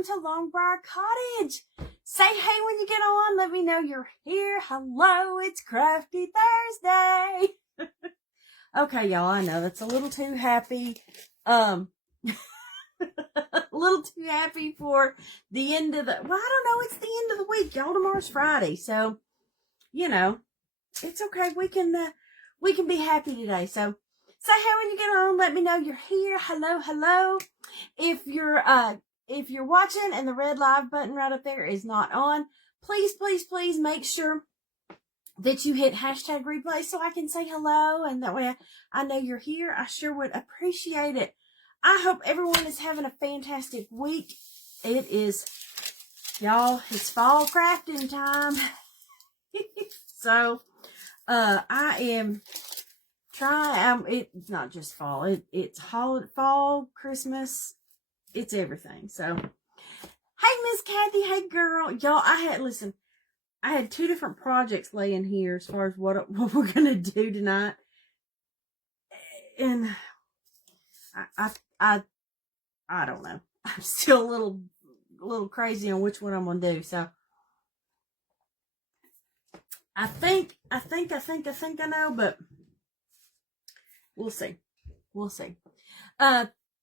welcome to Long Briar Cottage. Say hey when you get on. Let me know you're here. Hello, it's Crafty Thursday. Okay, y'all, I know that's a little too happy. A little too happy for the end of the, well, I don't know, it's the end of the week, y'all. Tomorrow's Friday, so, you know, it's okay. We can be happy today. So, say hey when you get on. Let me know you're here. Hello, hello. If you're watching and the red live button right up there is not on, please, please, please make sure that you hit hashtag replay so I can say hello, and that way I know you're here. I sure would appreciate it. I hope everyone is having a fantastic week. It is, y'all, it's fall crafting time. So, I am trying, it's not just fall, it's fall, Christmas, it's everything. So, hey, Miss Kathy, hey, girl. Y'all, I had two different projects laying here as far as what we're going to do tonight. And I don't know. I'm still a little crazy on which one I'm going to do. So, I think I know, but we'll see. We'll see.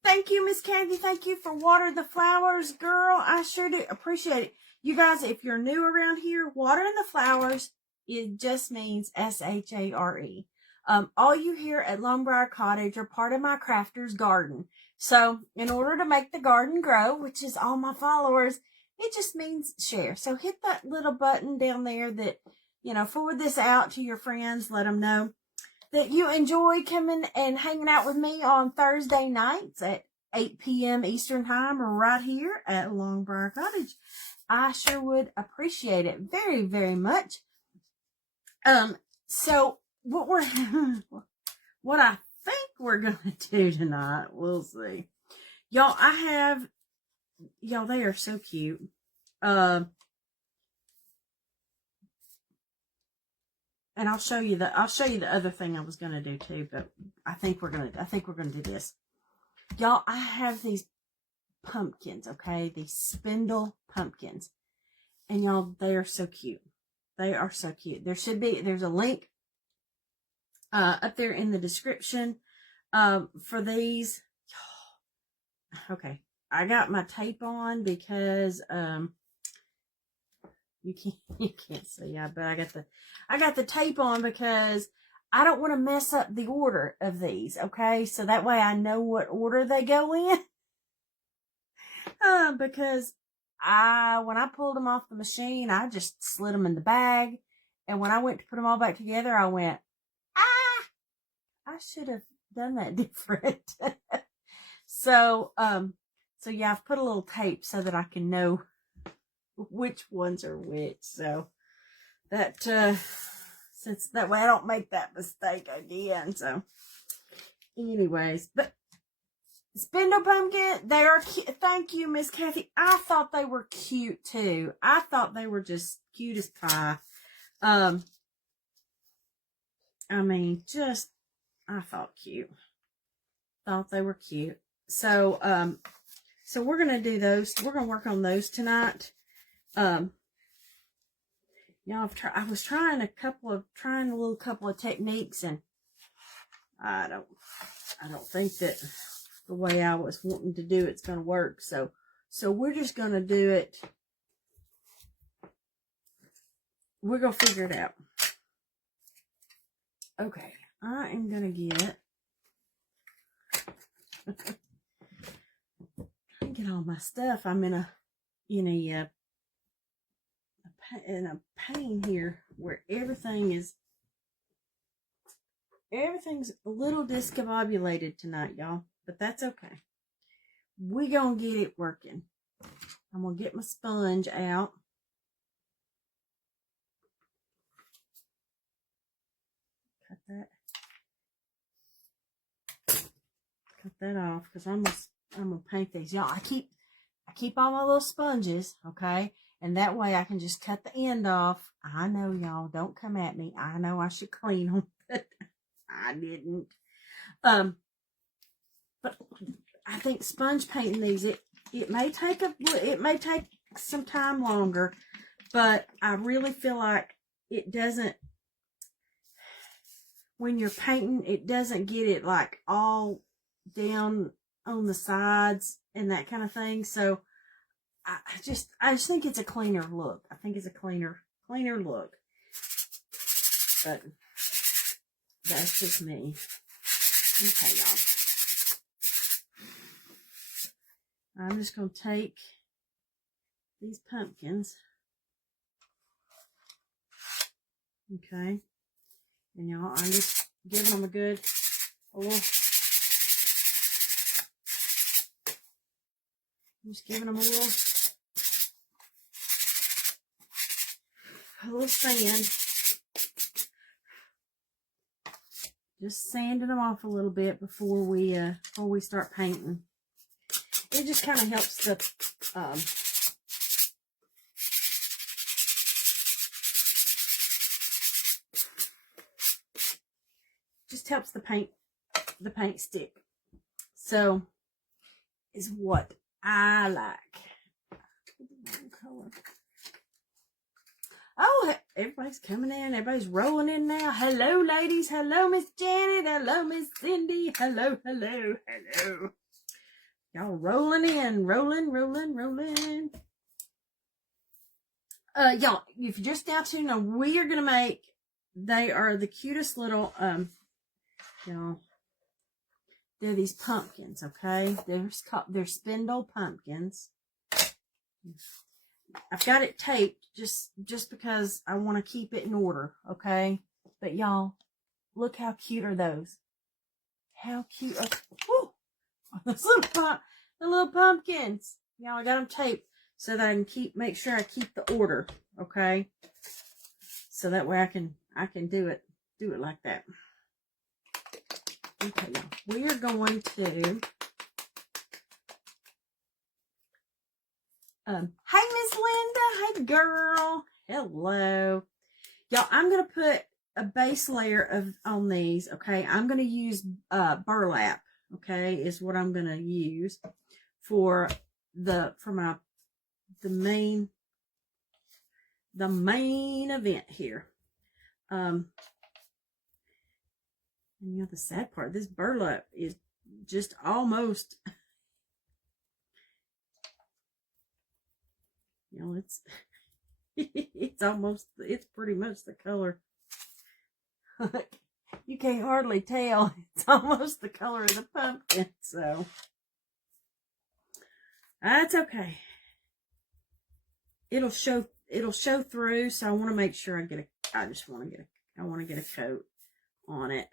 Thank you, Miss Kathy. Thank you for watering the flowers, girl. I sure do appreciate it. You guys, if you're new around here, watering the flowers, it just means S-H-A-R-E. All you here at Long Briar Cottage are part of my crafter's garden. So, in order to make the garden grow, which is all my followers, it just means share. So, hit that little button down there that, you know, forward this out to your friends. Let them know that you enjoy coming and hanging out with me on Thursday nights at 8 p.m. Eastern Time right here at Long Briar Cottage. I sure would appreciate it very, very much. So what I think we're going to do tonight, we'll see. Y'all, they are so cute. And I'll show you the other thing I was going to do too, but I think we're going to do this. Y'all, I have these pumpkins, okay? These Spindle pumpkins. And y'all, they are so cute. They are so cute. There's a link up there in the description for these. Okay. I got my tape on because you can't see, but I got the tape on because I don't want to mess up the order of these, okay? So that way I know what order they go in. Because when I pulled them off the machine, I just slid them in the bag. And when I went to put them all back together, I went, I should have done that different. So yeah, I've put a little tape so that I can know which ones are which. So that, since that way I don't make that mistake again. So anyways, but Spindle pumpkin, they are cute. Thank you, Miss Kathy. I thought they were cute too. I thought they were just cute as pie. I mean, I thought cute. Thought they were cute. So, so we're going to do those. We're going to work on those tonight. Y'all, I was trying a couple of techniques, and I don't think that the way I was wanting to do it's going to work. So we're just going to do it. We're going to figure it out. Okay. I am going to get all my stuff. I'm in a pain here where everything's a little discombobulated tonight, y'all. But that's okay. We're going to get it working. I'm going to get my sponge out. Cut that off because I'm going to paint these. Y'all, I keep all my little sponges, okay? And that way I can just cut the end off. I know, y'all, don't come at me. I know I should clean them, but I didn't. But I think sponge painting these, It may take some time longer, but I really feel like it doesn't, when you're painting, it doesn't get it like all down on the sides and that kind of thing. So I just think it's a cleaner look. I think it's a cleaner look. But that's just me. Okay, y'all. I'm just going to take these pumpkins. Okay. And y'all, I'm just giving them a little, I'm just giving them a little sand. Just sanding them off a little bit before we start painting. It just kind of helps the paint stick. So is what I like. Oh, everybody's coming in. Everybody's rolling in now. Hello, ladies. Hello, Miss Janet. Hello, Miss Cindy. Hello. Y'all rolling in. Rolling. Y'all, if you're just now tuning in, we are going to make, they are the cutest little, y'all, they're these pumpkins, okay? They're spindle pumpkins. I've got it taped just because I want to keep it in order, okay? But y'all, look how cute are those. How cute are those the little pumpkins. Y'all, I got them taped so that I can make sure I keep the order, okay? So that way I can do it like that. Okay, y'all, we are going to hey, Miss Linda. Hey, girl. Hello. Y'all, I'm going to put a base layer on these, okay? I'm going to use burlap, okay, is what I'm going to use for the main event here. And you know, the sad part, this burlap is just almost, you know, it's it's pretty much the color. You can't hardly tell. It's almost the color of the pumpkin, so that's okay. It'll show through, so I want to make sure I want to get a coat on it.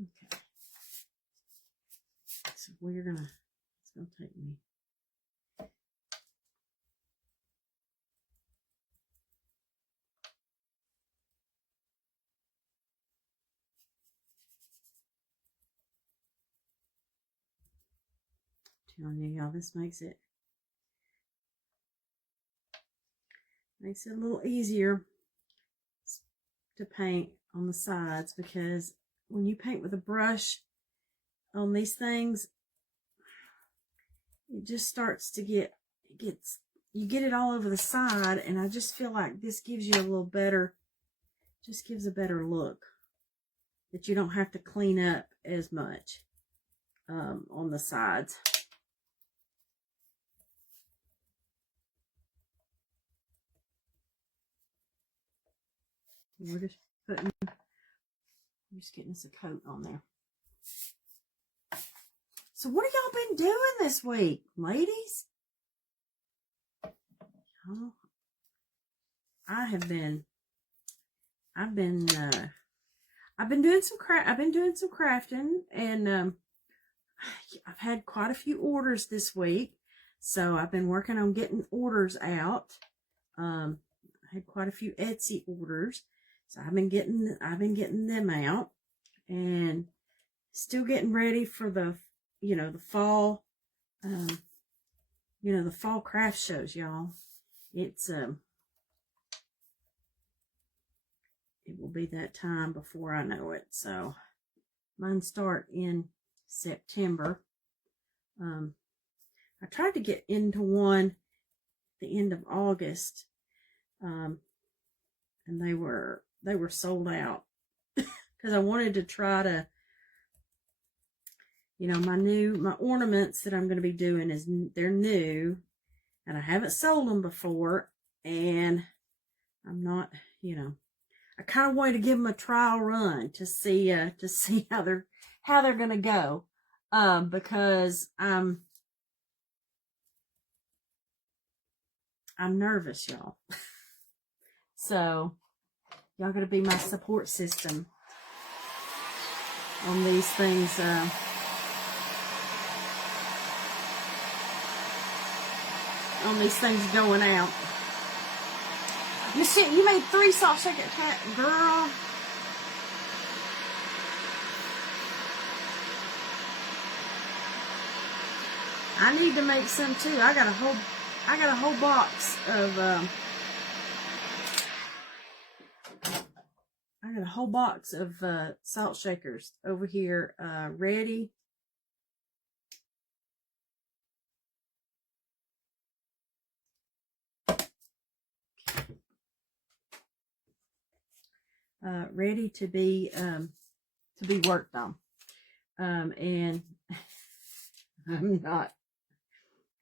Okay. So it's gonna take me. Telling you, y'all, this makes it a little easier to paint on the sides, because when you paint with a brush on these things, it just starts to you get it all over the side, and I just feel like this gives you a little better, just gives a better look, that you don't have to clean up as much on the sides. We're just getting us a coat on there. So what have y'all been doing this week, ladies? Oh, I've been doing some crafting, and I've had quite a few orders this week, so I've been working on getting orders out. I had quite a few Etsy orders, so I've been getting them out, and still getting ready for the fall, the fall craft shows, y'all. It's it will be that time before I know it. So mine start in September. I tried to get into one the end of August, and they were sold out because I wanted to try to, you know, my ornaments that I'm going to be doing they're new, and I haven't sold them before, and I'm not, you know, I kind of wanted to give them a trial run to see how they're going to go, because I'm nervous, y'all. So y'all got to be my support system on these things. On these things going out. Michelle, you made 3 salt shaker girl. I need to make some too. I got a whole box of salt shakers over here, ready. Ready to be worked on. And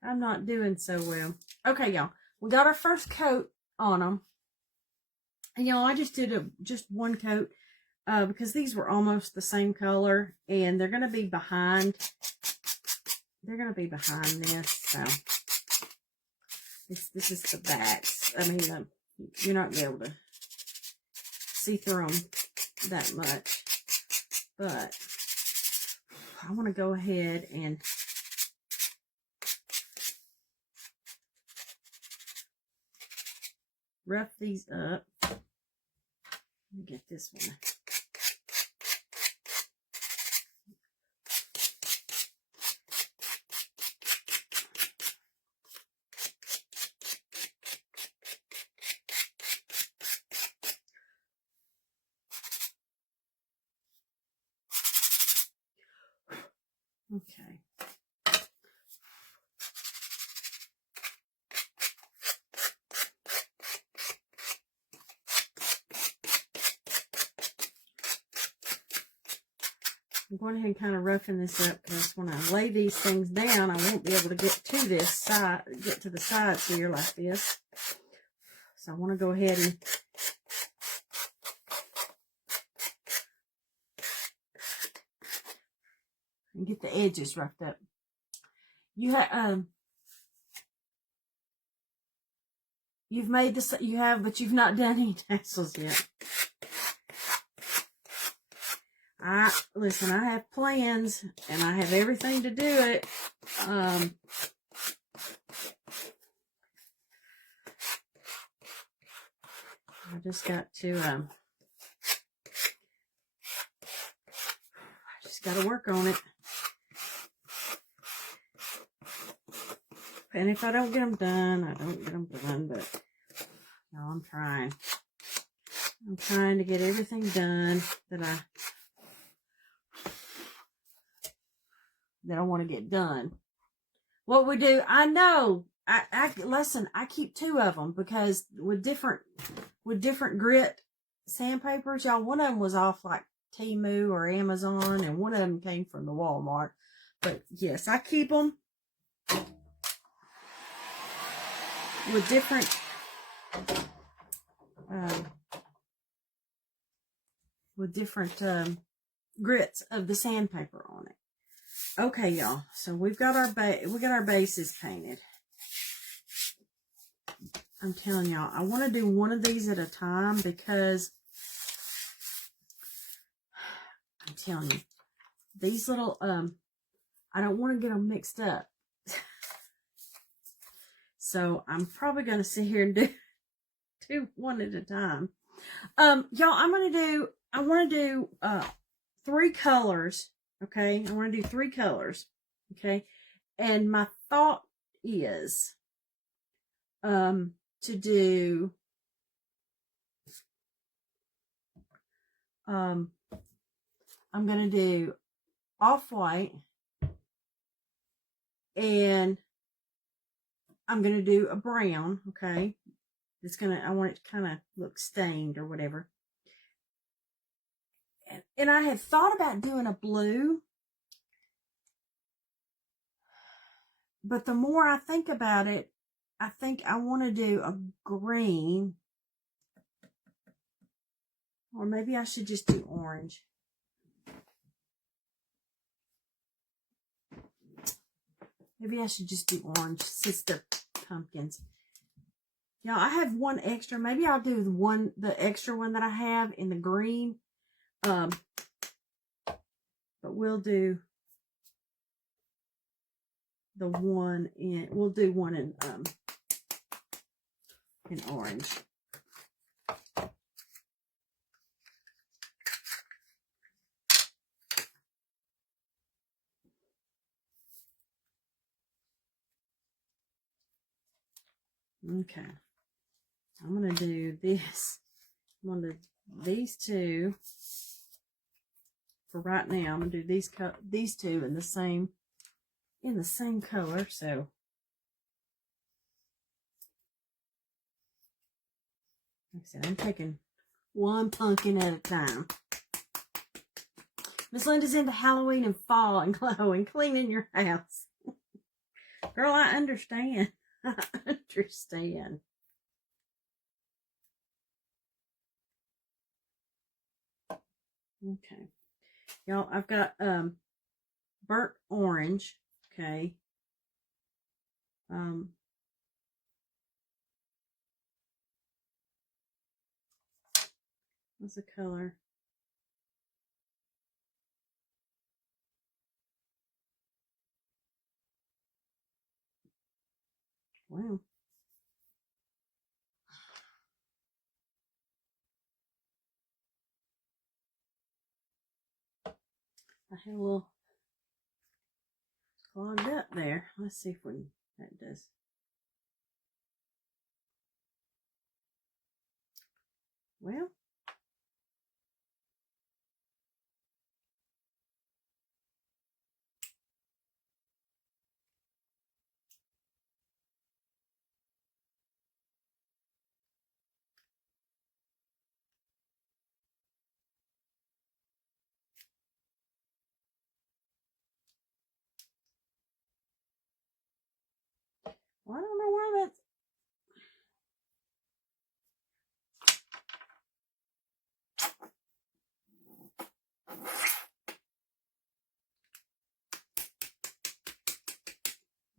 I'm not doing so well. Okay, y'all. We got our first coat on them. And y'all, I just did just one coat because these were almost the same color, and they're going to be behind. They're going to be behind this. So this is the backs. I mean, you're not going to be able to see through them that much, but I want to go ahead and rough these up. Let me get this one. Okay. I'm going ahead and kind of roughing this up because when I lay these things down, I won't be able to get to this side, get to the sides here like this. So I want to go ahead and get the edges roughed up. You have you've made this, you have, but you've not done any tassels yet. Listen, I have plans and I have everything to do it. I just got to work on it. And if I don't get them done, I don't get them done, but no, I'm trying. I'm trying to get everything done that I want to get done. What we do, I know. Listen, I keep 2 of them because with different grit sandpapers, y'all, one of them was off like Temu or Amazon, and one of them came from the Walmart. But yes, I keep them with different grits of the sandpaper on it. Okay, y'all. So we've got our bases painted. I'm telling y'all, I want to do one of these at a time because I'm telling you, these little I don't want to get them mixed up. So I'm probably going to sit here and do one at a time. Y'all, I want to do 3 colors. Okay, I want to do 3 colors. Okay, and my thought is to do I'm going to do off-white, and I'm going to do a brown, okay? I want it to kind of look stained or whatever. And I had thought about doing a blue, but the more I think about it, I think I want to do a green, or maybe I should just do orange. Maybe I should just do orange since the pumpkins. Y'all, I have one extra. Maybe I'll do the extra one that I have in the green. But we'll do we'll do one in orange. Okay. I'm going to do this. I'm going to do these two for right now. I'm going to do these two in the same color. So like I said, I'm taking one pumpkin at a time. Miss Linda's into Halloween and fall and glow and cleaning your house. Girl, I understand. I understand. Okay. Y'all, I've got burnt orange, okay. What's the color? Wow. I had a little clogged up there. Let's see if that does. Well, I don't know why that's.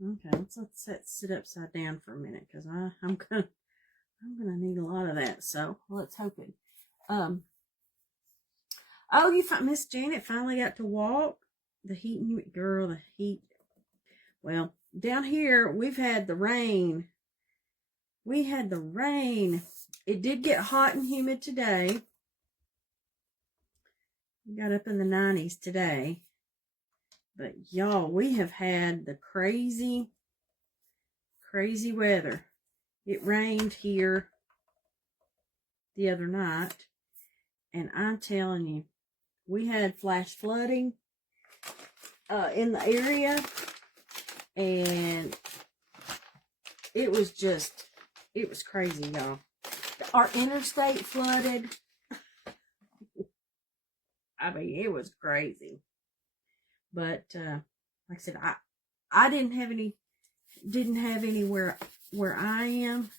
Okay, let's let sit upside down for a minute because I'm gonna need a lot of that. So let's hope it. Oh, Miss Janet finally got to walk. The heat, girl, the heat. Well, down here we've had the rain. We had the rain. It did get hot and humid today. We got up in the 90s today. But y'all, we have had the crazy, crazy weather. It rained here the other night. And I'm telling you, we had flash flooding in the area. And it was crazy, y'all. Our interstate flooded. I mean, it was crazy. But like I said, I didn't have anywhere where I am.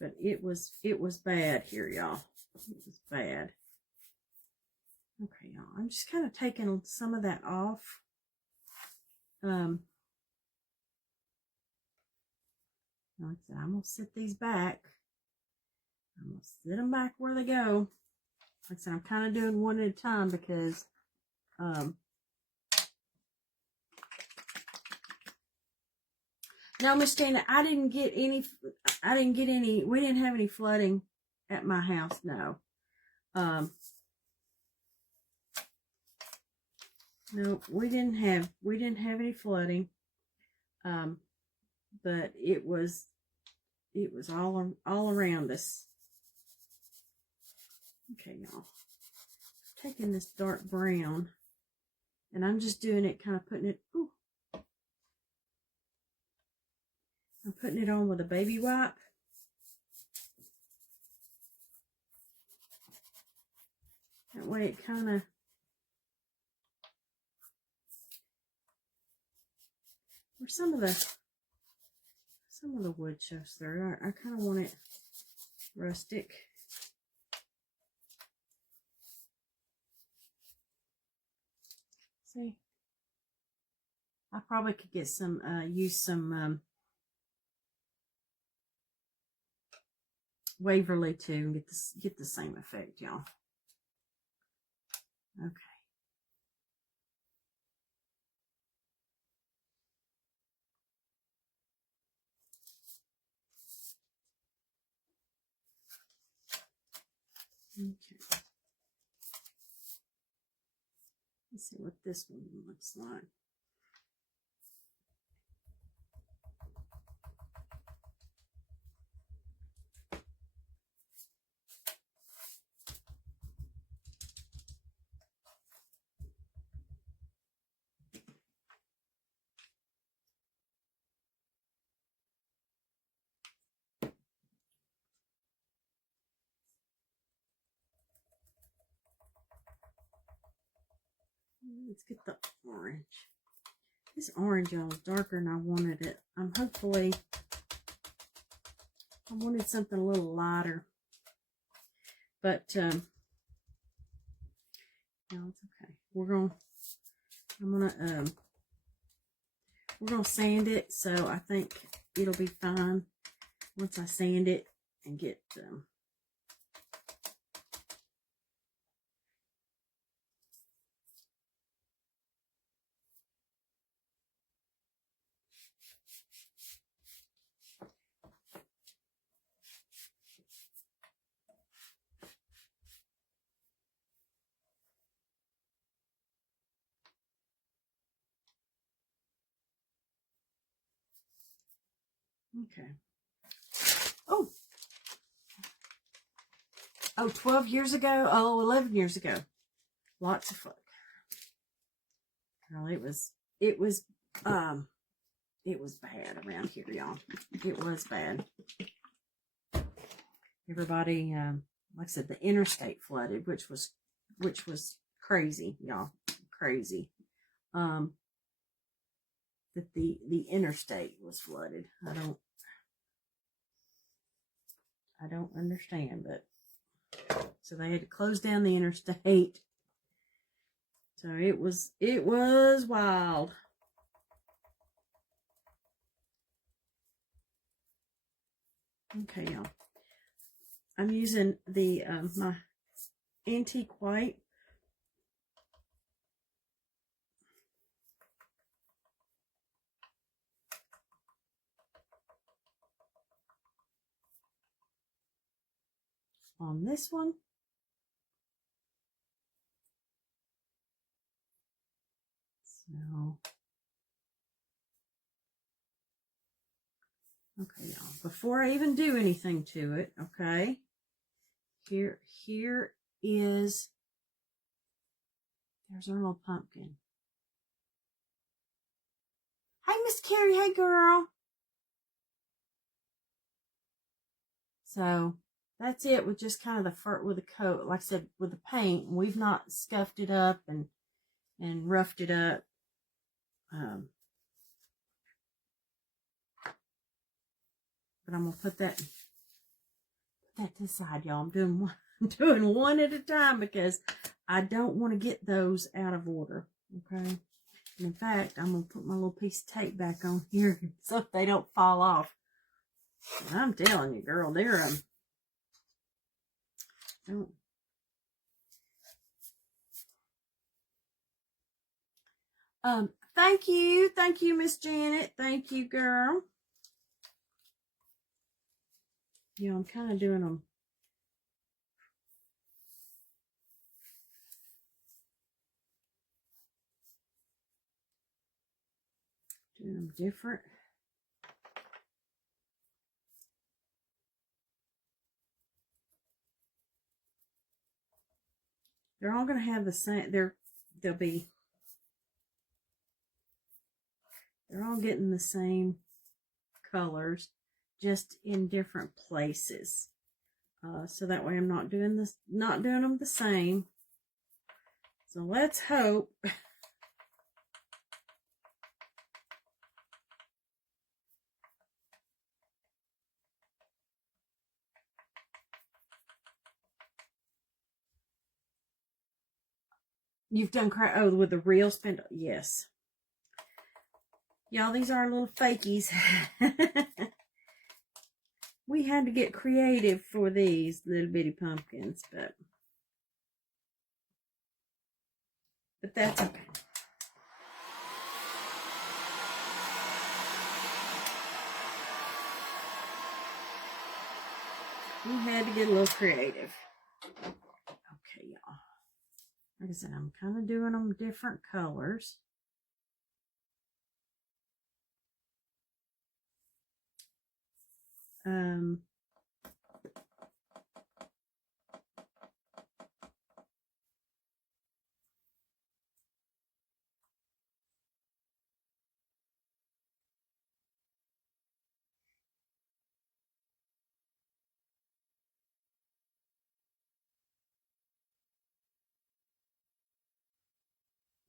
But it was bad here, y'all. It was bad. Okay, y'all. I'm just kind of taking some of that off. Like I said, I'm going to sit these back. I'm going to sit them back where they go. Like I said, I'm kind of doing one at a time because no, Miss Tina, we didn't have any flooding at my house, no. No, we didn't have any flooding. But it was all around us. Okay, y'all. Taking this dark brown, and I'm just doing it, kind of putting it. Ooh, I'm putting it on with a baby wipe. That way it kind of, where some of the wood shows through. I kind of want it rustic. See, I probably could get some, use some Waverly too, and get the same effect, y'all. Okay. Okay. Let's see what this one looks like. Let's get the orange. This orange, y'all, is darker than I wanted it. I wanted something a little lighter. But, no, it's okay. We're gonna sand it, so I think it'll be fine once I sand it and get, okay. Oh, 12 years ago? Oh, 11 years ago. Lots of fun. Girl, it was bad around here, y'all. It was bad. Everybody, like I said, the interstate flooded, which was crazy, y'all. Crazy. That the interstate was flooded. I don't understand, but so they had to close down the interstate. So it was wild. Okay, y'all. I'm using the my antique white. On this one. So, okay, y'all, before I even do anything to it, okay, here is, there's our little pumpkin. Hey, Miss Carrie, hey, girl. So, that's it with just kind of the fur, with the coat, like I said, with the paint. We've not scuffed it up and roughed it up. But I'm going to put that to the side, y'all. I'm doing one at a time because I don't want to get those out of order, okay? And in fact, I'm going to put my little piece of tape back on here so they don't fall off. And I'm telling you, girl, they're, thank you, Miss Janet. Thank you, girl. Yeah, I'm kind of doing them. Doing them different. They're all going to have the same, they're all getting the same colors, just in different places. So that way I'm not doing them the same. So let's hope. You've done with the real spindle. Yes. Y'all, these are our little fakies. We had to get creative for these little bitty pumpkins, but that's okay. We had to get a little creative. Okay, y'all. Like I said, I'm kind of doing them different colors.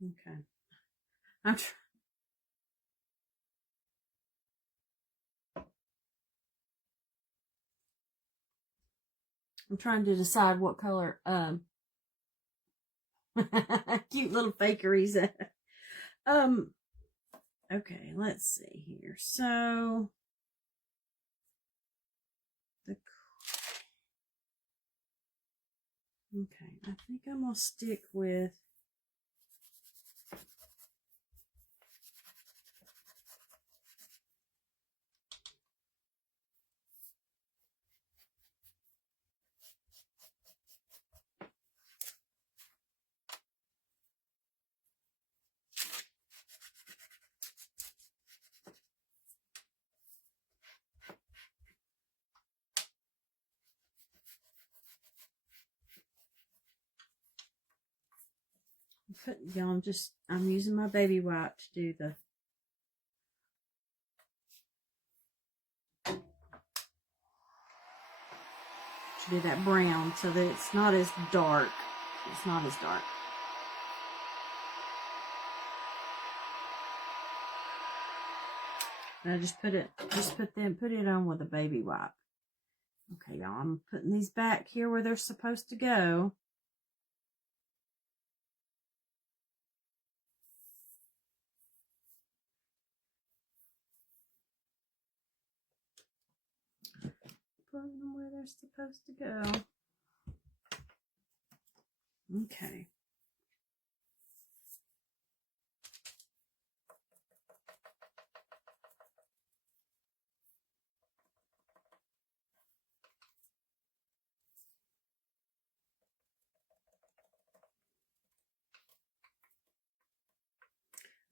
Okay. I'm trying to decide what color, cute little fakeries. Okay, let's see here. So, okay, I think I'm going to stick with, y'all, I'm using my baby wipe to do that brown so that it's not as dark. It's not as dark. And I just put it on with a baby wipe. Okay, y'all, I'm putting these back here where they're supposed to go. Putting them where they're supposed to go. Okay.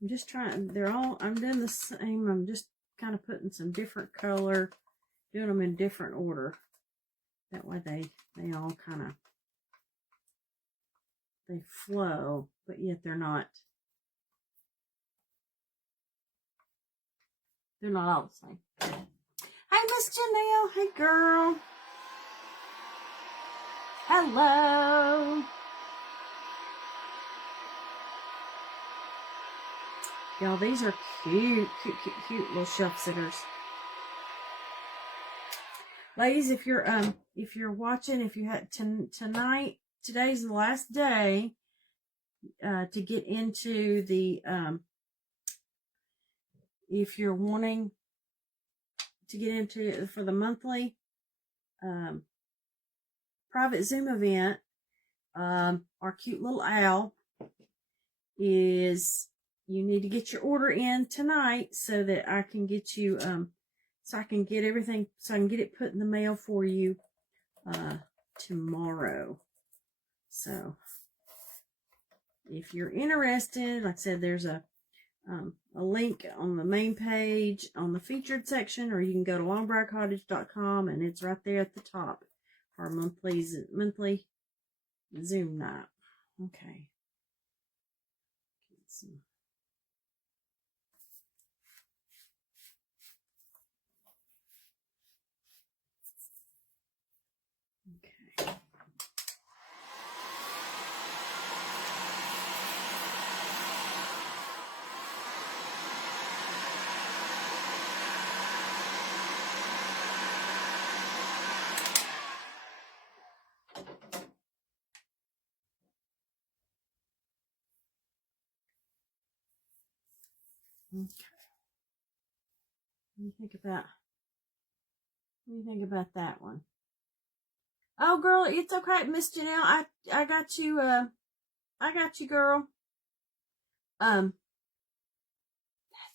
I'm just trying, I'm doing the same. I'm just kind of putting some different color, doing them in different order. That way they all kind of, they flow, but yet they're not all the same. Hey, Miss Janelle. Hey, girl. Hello. Y'all, these are cute little shelf sitters. Ladies, if you're watching, if you had today's the last day to get into the if you're wanting to get into it for the monthly private Zoom event, our cute little owl is, you need to get your order in tonight so that I can get you, so I can get everything, so I can get it put in the mail for you tomorrow. So if you're interested, like I said, there's a link on the main page on the featured section, or you can go to longbriarcottage.com and it's right there at the top. Our monthly Zoom night. Okay. Get some. Okay. Okay. What do you think about that one? Oh, girl, it's okay, Miss Janelle. I got you. I got you, girl. That's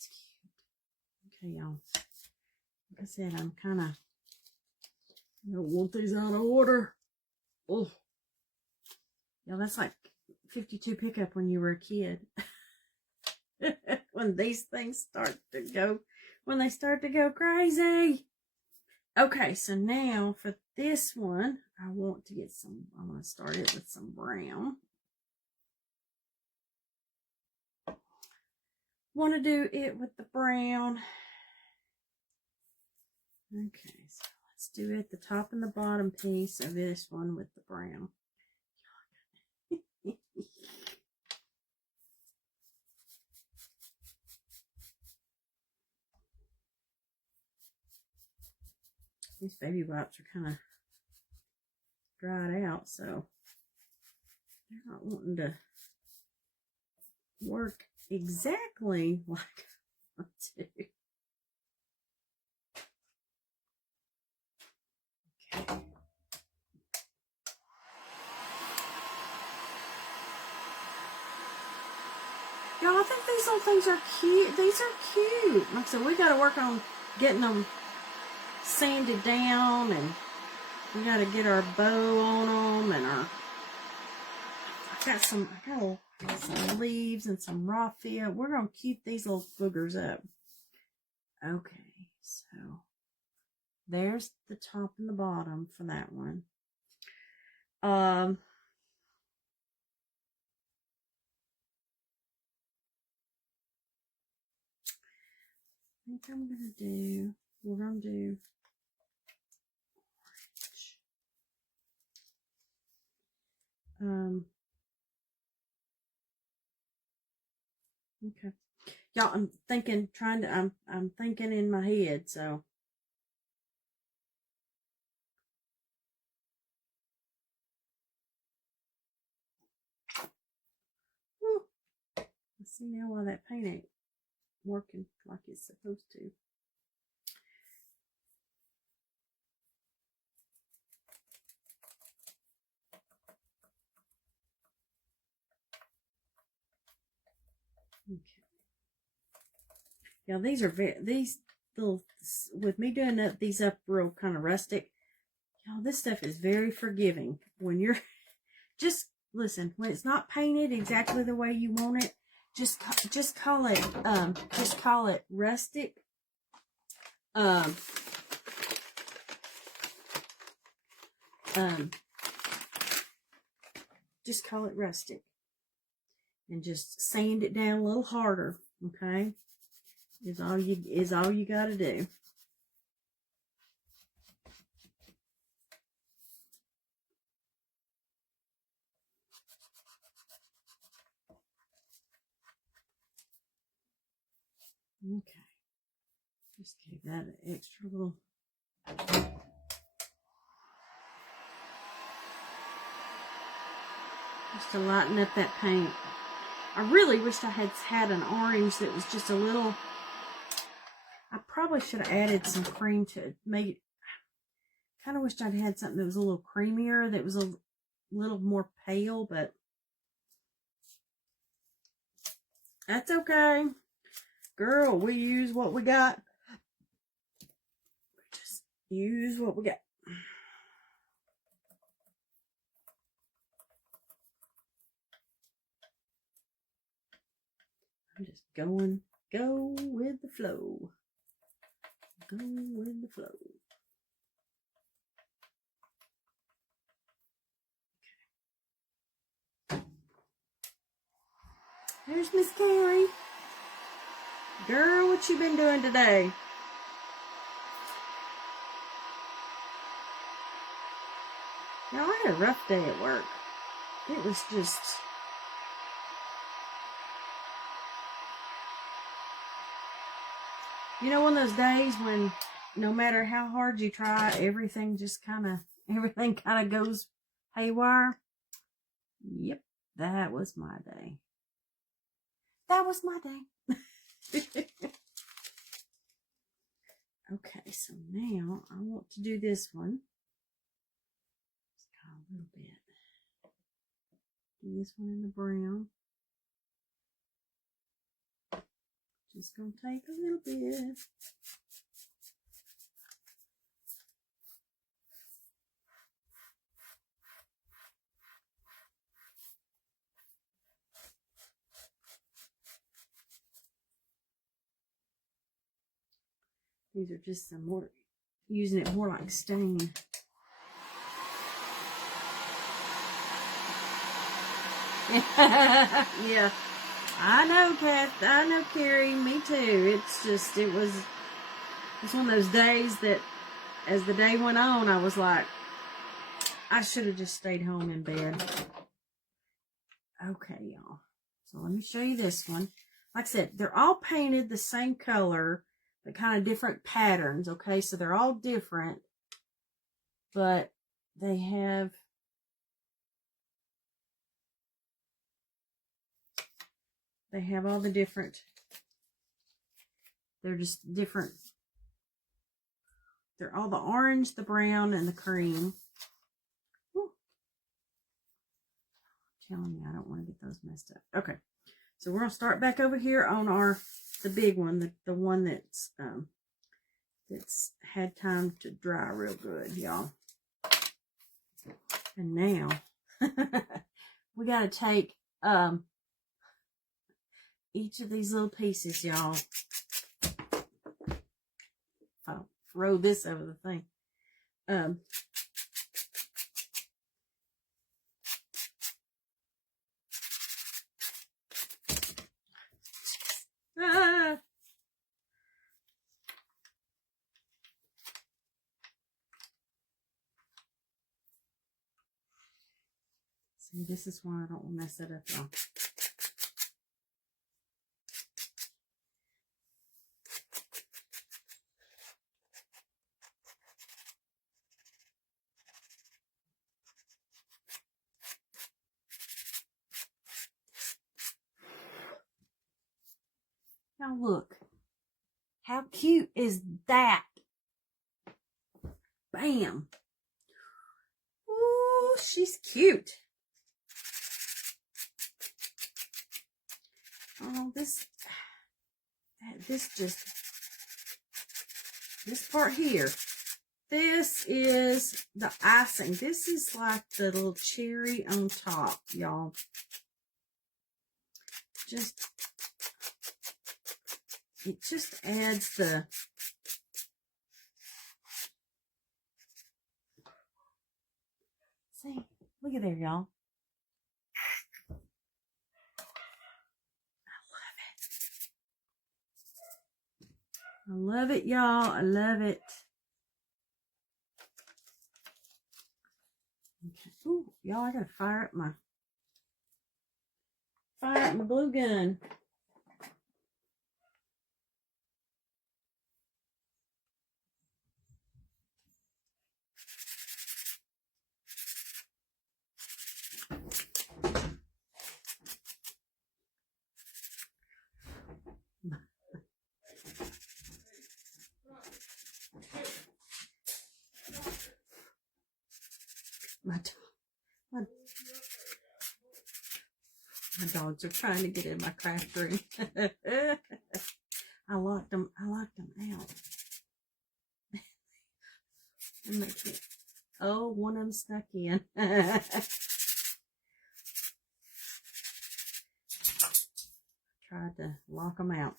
cute. Okay, y'all. Like I said, I'm kind of. I don't want these out of order. Oh, yeah, that's like 52 pickup when you were a kid. When these things start to go, when they start to go crazy. Okay, so now for this one, I'm going to start it with some brown. Want to do it with the brown. Okay, so let's do it the top and the bottom piece of this one with the brown. These baby wipes are kind of dried out, so they're not wanting to work exactly like I want to. Okay. Y'all, I think these little things are cute. These are cute. Like I said, we got to work on getting them sanded down, and we got to get our bow on them, and I got some leaves and some raffia. We're going to keep these little boogers up. Okay, so there's the top and the bottom for that one. I think we're going to do orange. Okay. Y'all, I'm thinking in my head, so. Whew. I see now why that paint ain't working like it's supposed to. Okay. Yeah, these little, with me doing these up real kind of rustic, y'all, this stuff is very forgiving. When you're, just listen, when it's not painted exactly the way you want it, just call it rustic. Just call it rustic. And just sand it down a little harder, okay? Is all you got to do. Okay. Just give that an extra little. Just to lighten up that paint. I really wished I had an orange that was just a little. I probably should have added some cream to make it. Kind of wished I'd had something that was a little creamier, that was a little more pale, but that's okay. Girl, we use what we got. Just use what we got. I'm just go with the flow. Go with the flow. There's Miss Carrie. Girl, what you been doing today? Now, I had a rough day at work. It was just... You know, one of those days when no matter how hard you try, everything kind of goes haywire. Yep, that was my day. That was my day. Okay, so now I want to do this one. Just got a little bit. Do this one in the brown. Just gonna take a little bit. These are just some more, using it more like stain. Yeah, I know, Kath. I know, Carrie. Me too. It's one of those days that as the day went on, I was like, I should have just stayed home in bed. Okay, y'all. So let me show you this one. Like I said, they're all painted the same color, but kind of different patterns, okay? So they're all different, but they have all the different, they're just different. They're all the orange, the brown, and the cream. Woo. I'm telling you, I don't want to get those messed up. Okay, so we're going to start back over here on the big one, the one that's had time to dry real good, y'all. And now we got to take each of these little pieces, y'all. I'll throw this over the thing. See, this is why I don't want to mess it up, y'all. Now look, how cute is that? Bam. Ooh, she's cute. Oh, this part here, this is the icing. This is like the little cherry on top, y'all. It just adds the... See, look at there, y'all. I love it, y'all. I love it. Okay. Ooh, y'all, I gotta fire up my glue gun. My dogs are trying to get in my craft room. I locked them out. And they can't. Oh, one of them snuck in. Tried to lock them out.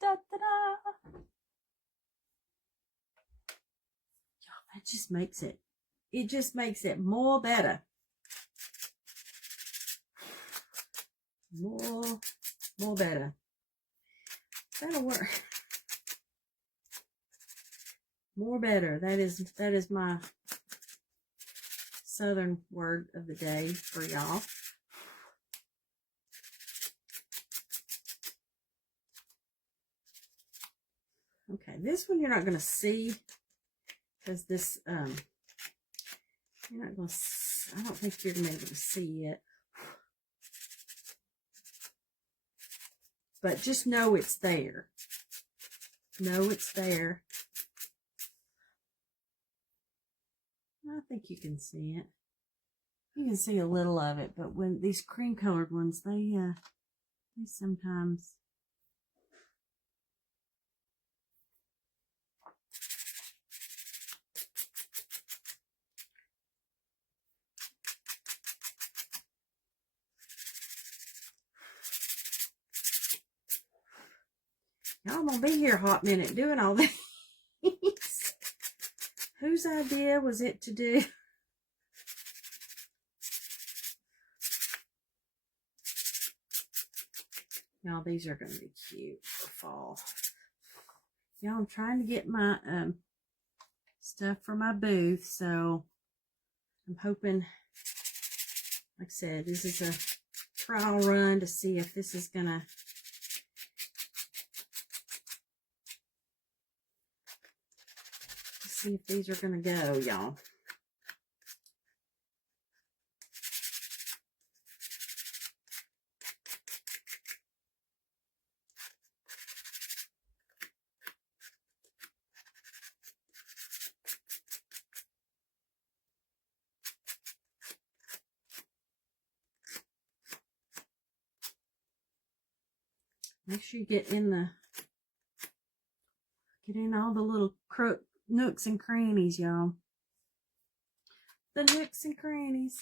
Da, da, da. Y'all, that just makes it. It just makes it more better. More better. That'll work. More better. That is my southern word of the day for y'all. Okay, this one you're not going to see because this, you're not going to, I don't think you're going to be able to see it. But just know it's there. Know it's there. I think you can see it. You can see a little of it, but when these cream colored ones, they sometimes. Y'all gonna be here a hot minute doing all this. Whose idea was it to do? Y'all, these are gonna be cute for fall. Y'all, I'm trying to get my stuff for my booth, so I'm hoping, like I said, this is a trial run to see if this is gonna see if these are gonna go, y'all. Make sure you get in all the little nooks and crannies, y'all. The nooks and crannies.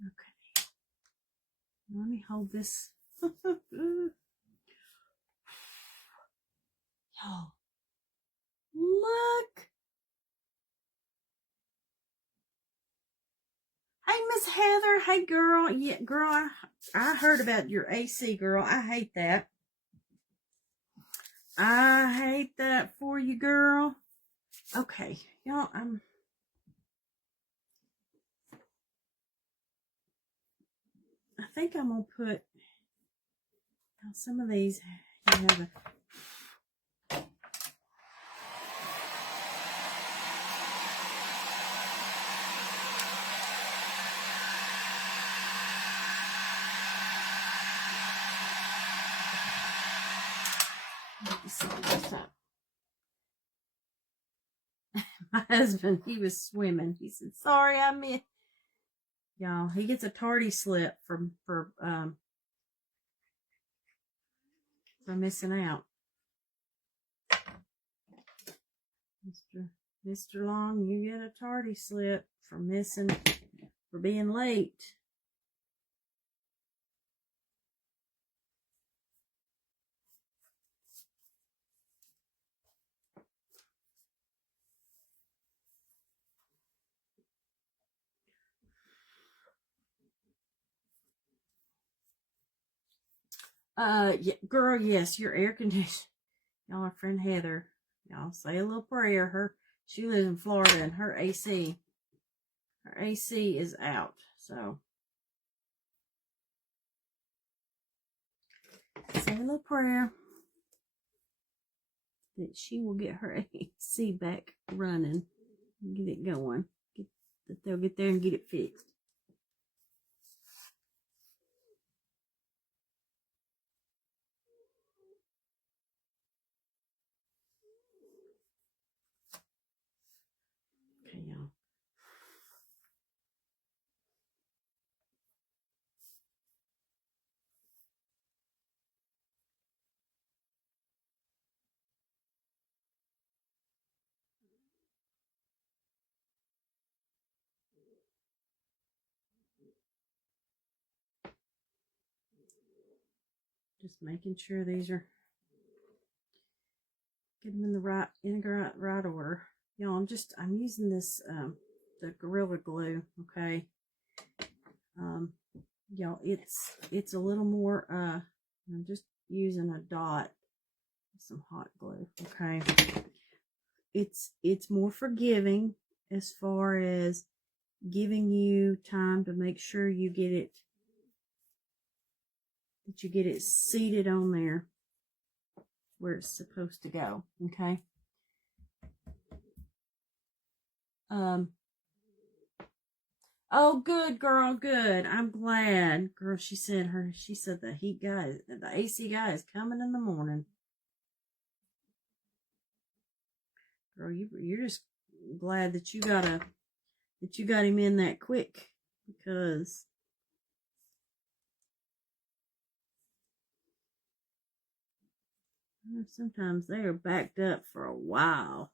Okay. Let me hold this. Y'all, look. Hey, Miss Heather. Hey, girl. Yeah, girl, I heard about your AC, girl. I hate that. I hate that for you, girl. Okay, y'all, I think I'm going to put some of these. You have a, my husband, he was swimming. He said, sorry, I missed. Y'all, he gets a tardy slip for missing out. Mr. Long, you get a tardy slip for being late. Yeah, girl, yes, your air conditioner. Y'all, our friend Heather, y'all say a little prayer. She lives in Florida and her AC is out. So say a little prayer that she will get her AC back running, get it going, that they'll get there and get it fixed. Okay, y'all. Just making sure these are, get them in the right order. Y'all, I'm using this, the Gorilla Glue, okay? Y'all, it's a little more, I'm just using a dot, some hot glue, okay? It's more forgiving as far as giving you time to make sure you get it, that you get it seated on there where it's supposed to go, okay? Oh, good, girl, good. I'm glad. Girl, she said the AC guy is coming in the morning. Girl, you're just glad that you got him in that quick, because sometimes they are backed up for a while.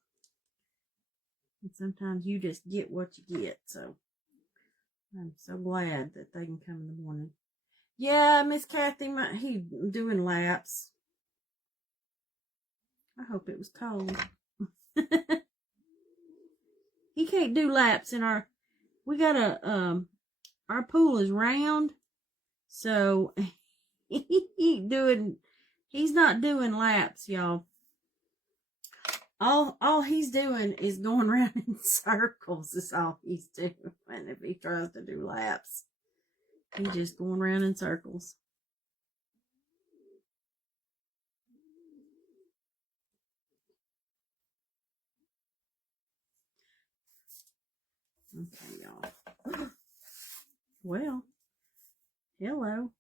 And sometimes you just get what you get, so I'm so glad that they can come in the morning. Yeah, Miss Kathy, he doing laps. I hope it was cold. He can't do laps in our pool is round, so he's not doing laps, y'all. All he's doing is going around in circles. Is all he's doing. If he tries to do laps, he's just going around in circles. Okay, y'all. Well, hello.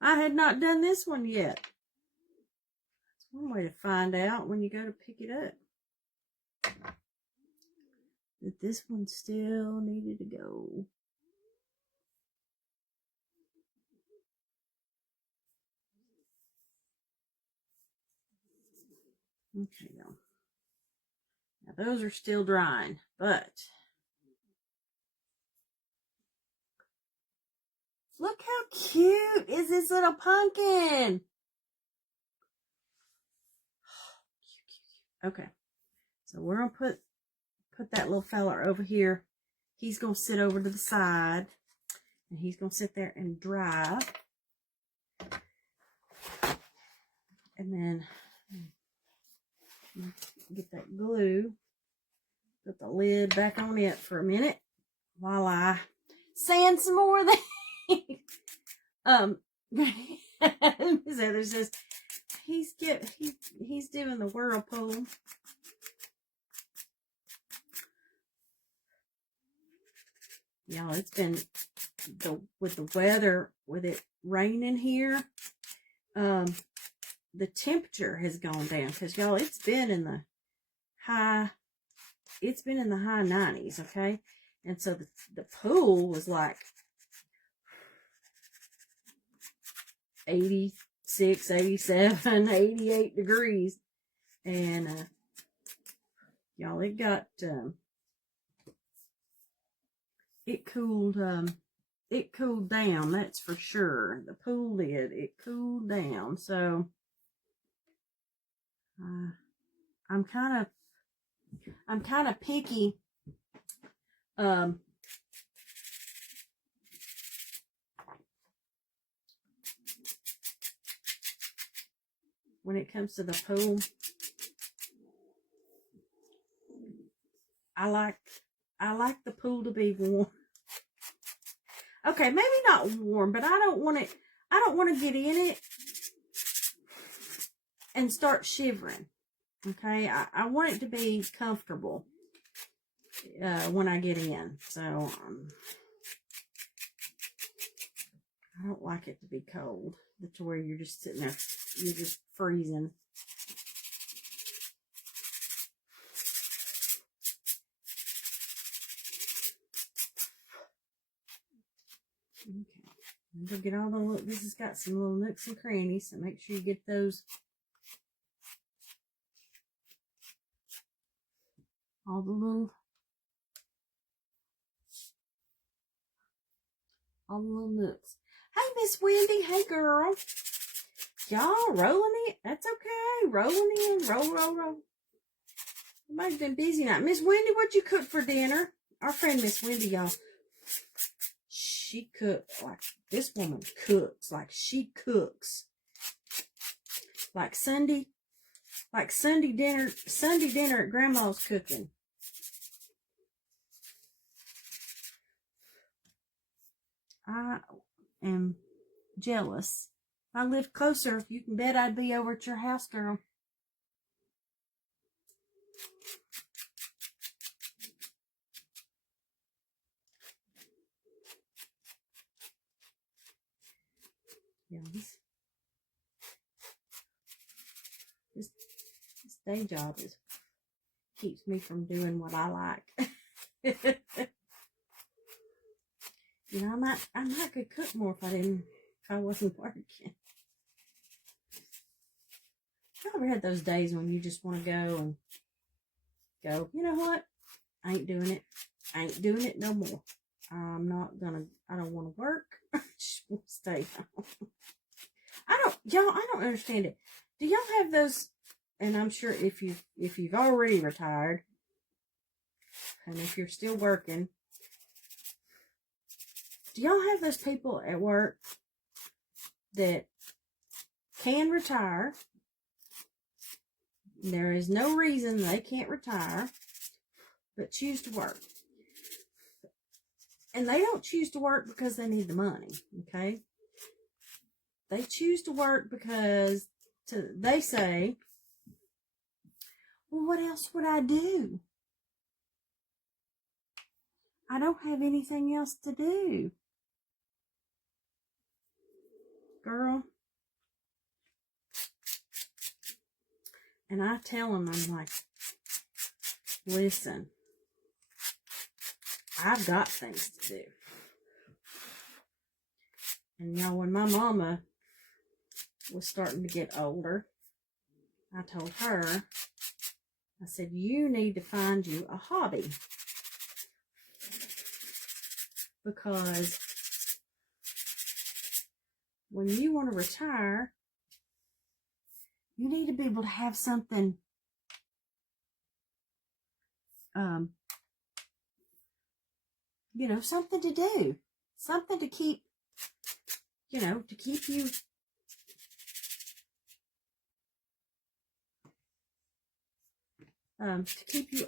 I had not done this one yet. That's one way to find out when you go to pick it up, that this one still needed to go. Okay, y'all. Now those are still drying, but look how cute is this little pumpkin. Okay, so we're gonna put that little fella over here. He's gonna sit over to the side, and he's gonna sit there and dry. And then get that glue, put the lid back on it for a minute while I sand some more of that. Miss Heather says he's doing the whirlpool. Y'all, it's been with the weather, with it raining here, the temperature has gone down, because y'all, it's been in the high 90s, okay? And so the pool was like 86, 87, 88 degrees. And y'all, it got it cooled down, that's for sure. The pool did. It cooled down. So I'm kind of picky when it comes to the pool. I like the pool to be warm. Okay, maybe not warm, but I don't want to get in it and start shivering. Okay, I want it to be comfortable when I get in. So I don't like it to be cold, to where you're just sitting there, you're just freezing. Okay, go get all the, this has got some little nooks and crannies, so make sure you get those, all the little nooks. Hey, Miss Wendy. Hey, girl. Y'all rolling it? That's okay. Rolling in. Roll. Everybody's been busy now. Miss Wendy, what'd you cook for dinner? Our friend Miss Wendy, y'all. She cooked like this woman cooks. Like she cooks. Like Sunday dinner at Grandma's cooking. I am jealous. If I lived closer, you can bet I'd be over at your house, girl. Yeah, this day job keeps me from doing what I like. You know, I might could cook more if I wasn't working. You ever had those days when you just want to go, you know what? I ain't doing it. I ain't doing it no more. I don't want to work. I just want to stay home. I don't understand it. Do y'all have those? And I'm sure if you've already retired, and if you're still working, do y'all have those people at work that can retire? There is no reason they can't retire, but choose to work. And they don't choose to work because they need the money, okay? They choose to work because they say, well, what else would I do? I don't have anything else to do. Girl. And I tell them, I'm like, listen, I've got things to do. And you know, when my mama was starting to get older, I told her, I said, you need to find you a hobby. Because when you want to retire, you need to be able to have something, something to do, something to keep, to keep you,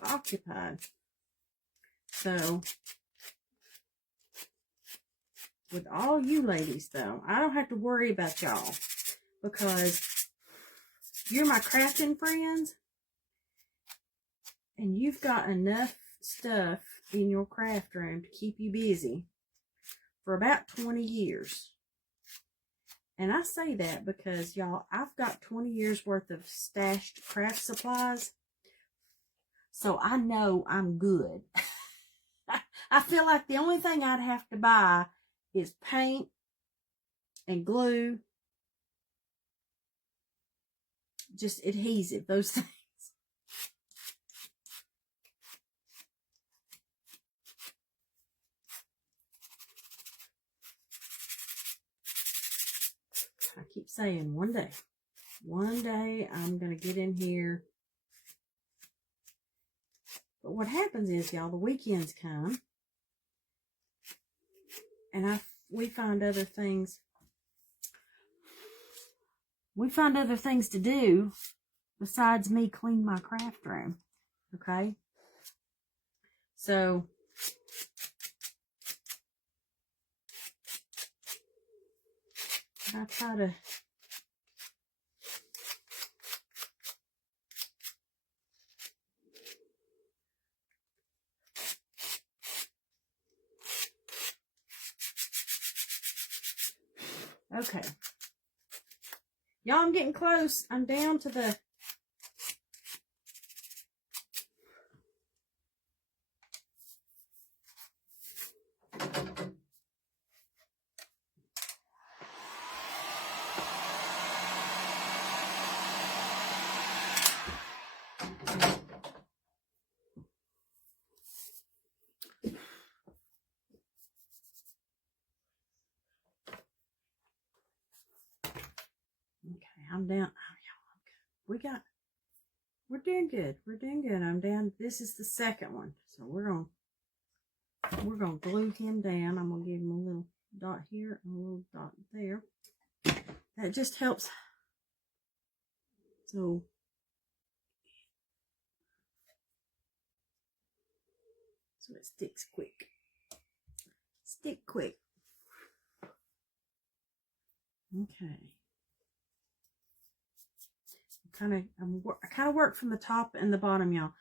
occupied. So, with all you ladies, though, I don't have to worry about y'all because you're my crafting friends and you've got enough stuff in your craft room to keep you busy for about 20 years. And I say that because, y'all, I've got 20 years worth of stashed craft supplies. So I know I'm good. I feel like the only thing I'd have to buy is paint and glue, just adhesive, those things. I keep saying one day I'm going to get in here. But what happens is, y'all, the weekends come and we find other things. We find other things to do besides me clean my craft room. Okay? So I try to okay. Y'all, I'm getting close. I'm down to the I'm down. Oh, yeah, we're doing good. We're doing good. I'm down. This is the second one. So we're gonna glue him down. I'm gonna give him a little dot here and a little dot there. That just helps. So it sticks quick. Stick quick. Okay. I kind of work from the top and the bottom, y'all.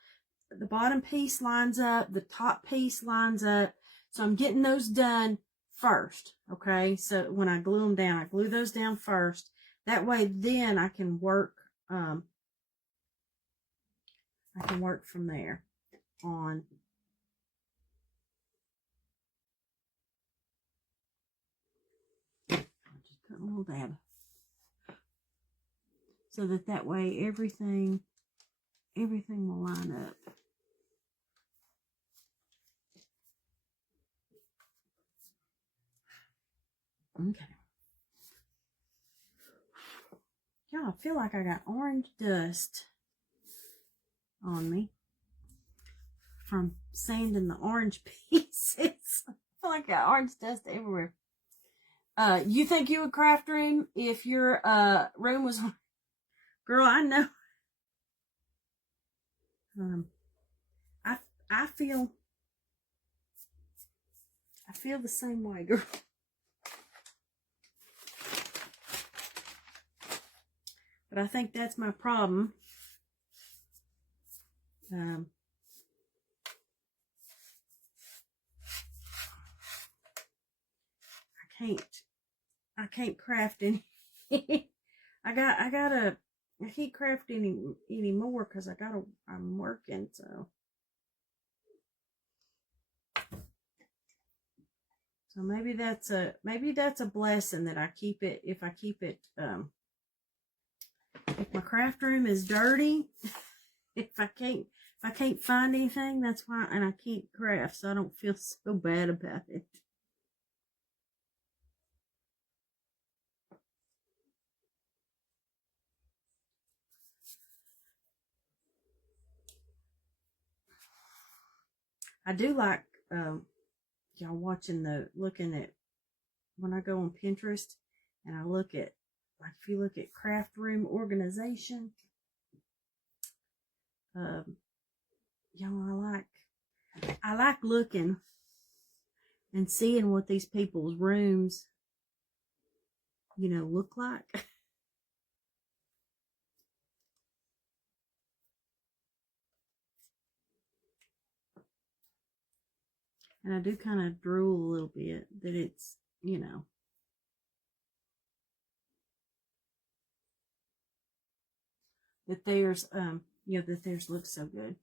The bottom piece lines up, the top piece lines up. So I'm getting those done first, okay? So when I glue them down, I glue those down first. That way, then I can work. I can work from there on. I'll just put a little dab, so that way everything will line up. Okay. Y'all, I feel like I got orange dust on me from sanding the orange pieces. I feel like I got orange dust everywhere. You think you would craft room if your room was... Girl, I know. I feel the same way, girl. But I think that's my problem. I can't craft any. I can't craft anymore because I'm working, so maybe that's a blessing that I keep it. If I keep it, if my craft room is dirty, if I can't find anything, that's why, and I can't craft, so I don't feel so bad about it. I do like y'all looking at when I go on Pinterest and I look at, like, if you look at craft room organization, y'all, I like looking and seeing what these people's rooms, look like. And I do kind of drool a little bit that it's, that theirs, that theirs looks so good.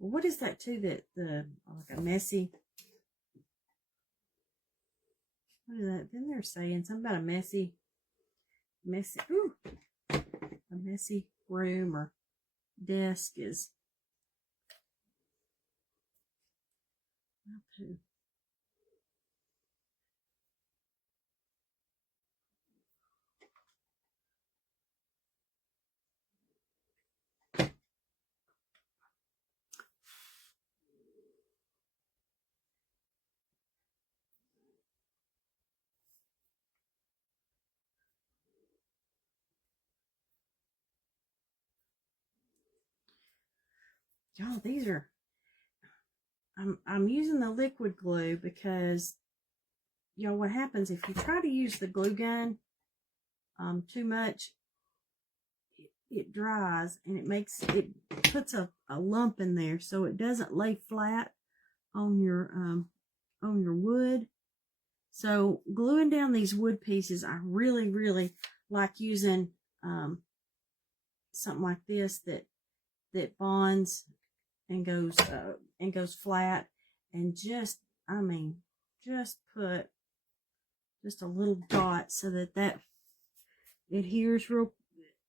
Well, what is that too? Like a messy. What is that? Then they're saying something about a messy, ooh, a messy room or desk is. Y'all, these are. I'm using the liquid glue because, y'all, what happens if you try to use the glue gun too much, it dries and it puts a lump in there, so it doesn't lay flat on your wood. So gluing down these wood pieces, I really, really like using something like this that bonds and goes flat, and just put just a little dot so that adheres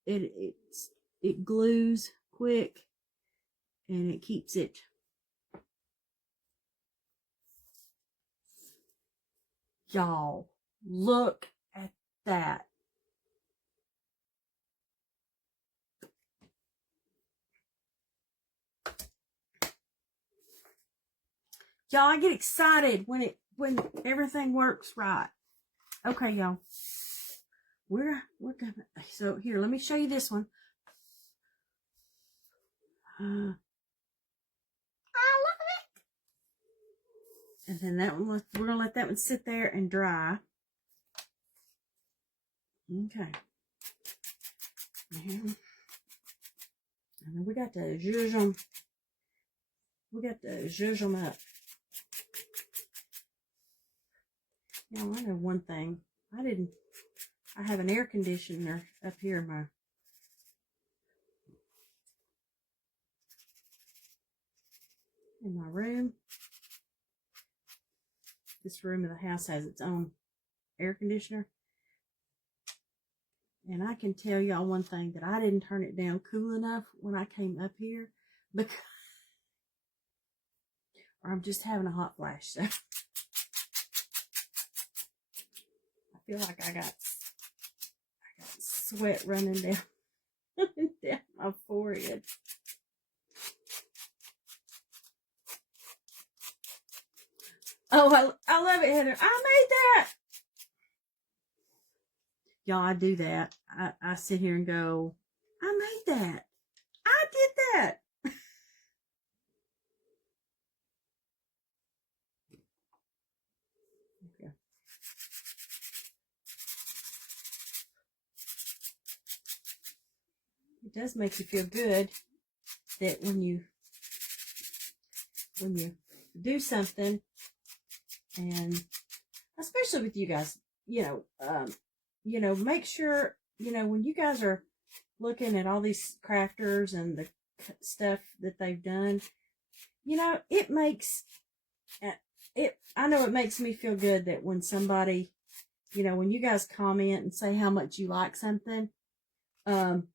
it glues quick, and it keeps it. Y'all, look at that. Y'all, I get excited when everything works right. Okay, y'all. We're gonna, so here, let me show you this one. I love it. And then that one, we're gonna let that one sit there and dry. Okay. And then we got to zhuzh them. We got to zhuzh them up. Now, I know one thing. I have an air conditioner up here in my room. This room of the house has its own air conditioner. And I can tell y'all one thing, that I didn't turn it down cool enough when I came up here, because, or I'm just having a hot flash. So I feel like I got sweat running down, down my forehead. Oh, I love it, Heather. I made that. Y'all, I do that. I sit here and go, I made that. I did that. Okay. It does make you feel good that when you do something, and especially with you guys, make sure, when you guys are looking at all these crafters and the stuff that they've done, it makes it. I know it makes me feel good that when somebody, when you guys comment and say how much you like something, I'm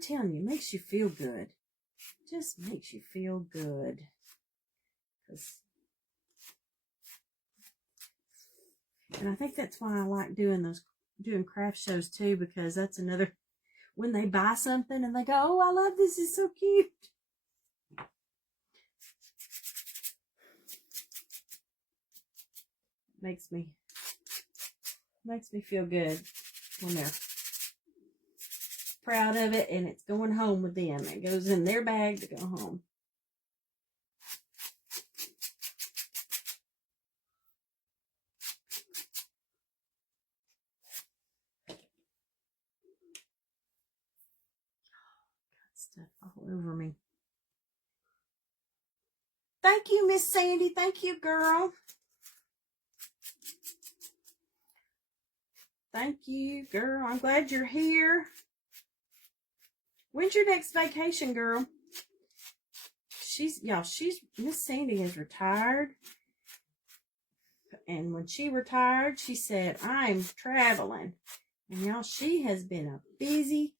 telling you, it makes you feel good. It just makes you feel good. And I think that's why I like doing craft shows too, because that's another, when they buy something and they go, oh, I love this, it's so cute. Makes me feel good when they're proud of it and it's going home with them. It goes in their bag to go home. Got stuff all over me. Thank you, Miss Sandy. Thank you, girl. Thank you, girl. I'm glad you're here. When's your next vacation, girl? Miss Sandy is retired. And when she retired, she said, I'm traveling. And y'all, she has been a busy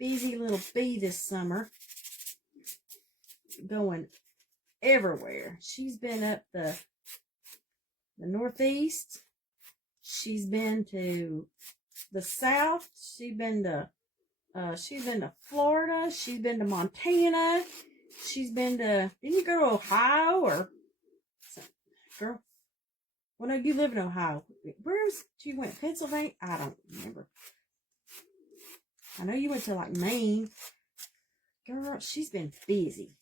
little bee this summer. Going everywhere. She's been up the Northeast. She's been to the South. She's been to Florida. She's been to Montana. She's been to, didn't you go to Ohio or, girl? Well, no, you live in Ohio. Where's you went? Pennsylvania? I don't remember. I know you went to like Maine. Girl, she's been busy.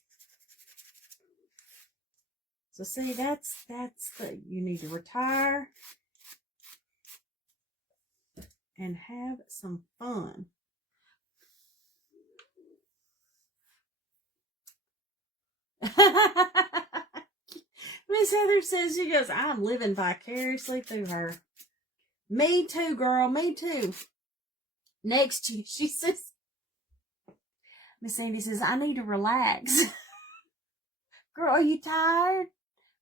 So see, that's you need to retire and have some fun. Miss Heather says, she goes, I'm living vicariously through her. Me too, girl. Me too. Next, she says, Miss Sandy says, I need to relax. Girl, are you tired?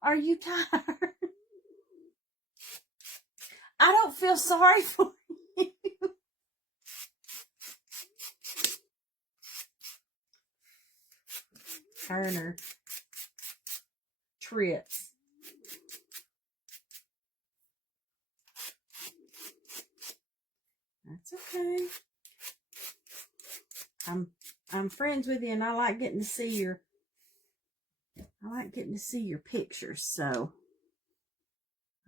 Are you tired? I don't feel sorry for you. Her and her trips. That's okay. I'm friends with you, and I like getting to see your pictures. So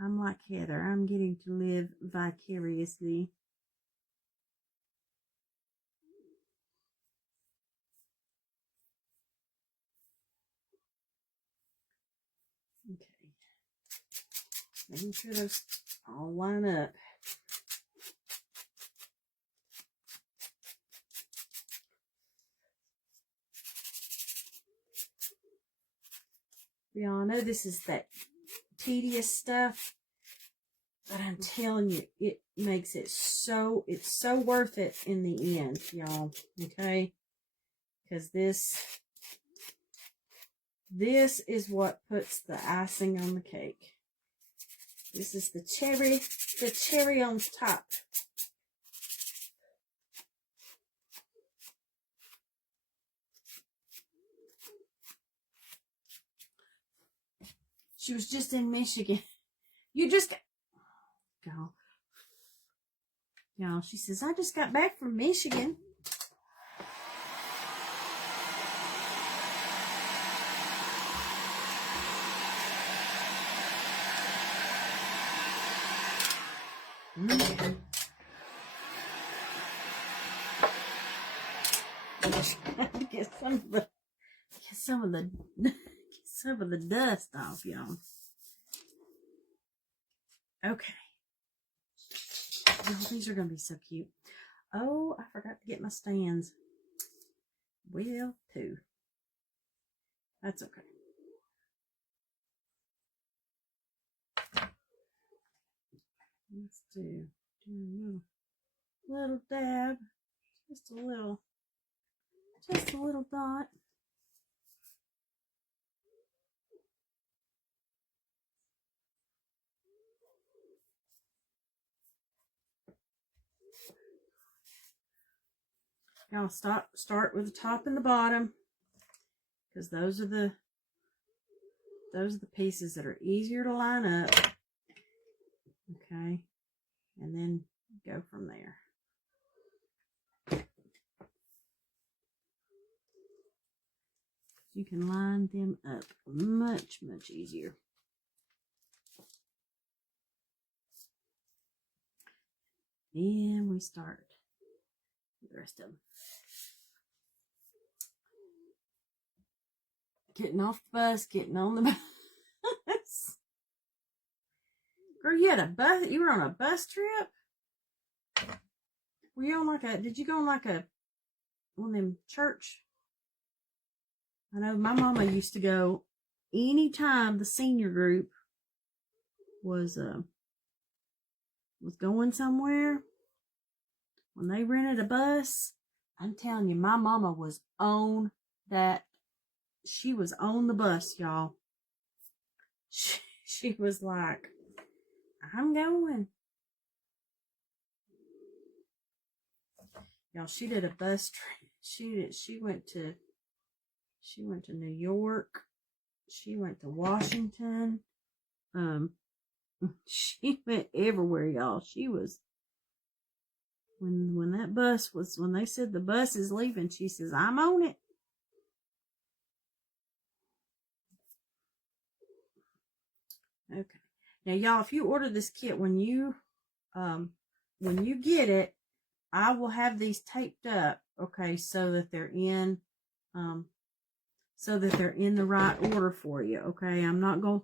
I'm like Heather. I'm getting to live vicariously. Okay. Making sure those all line up. Y'all know this is that tedious stuff, but I'm telling you, it makes it so, it's so worth it in the end, y'all. Okay? Because this is what puts the icing on the cake. This is the cherry on top. She was just in Michigan. You just got, y'all, she says, I just got back from Michigan. Get some of the dust off, y'all. Okay. Oh, these are gonna be so cute. Oh, I forgot to get my stands. Will too. That's okay. Let's do a little dab. Just a little dot. Y'all start with the top and the bottom, because those are the pieces that are easier to line up. Okay, and then go from there. You can line them up much easier. Then we start with the rest of them. Getting off the bus, getting on the bus. Girl, you had a bus? You were on a bus trip? Were you on did you go on one of them church? I know my mama used to go anytime the senior group was going somewhere. When they rented a bus, I'm telling you, my mama was on that. She was on the bus, y'all. She was like, I'm going. Y'all, she did a bus trip. She went to New York. She went to Washington. She went everywhere, y'all. She was, when they said the bus is leaving, she says, I'm on it. Okay. Now, y'all, if you order this kit, when you get it, I will have these taped up, okay, so that they're in the right order for you, okay? I'm not going,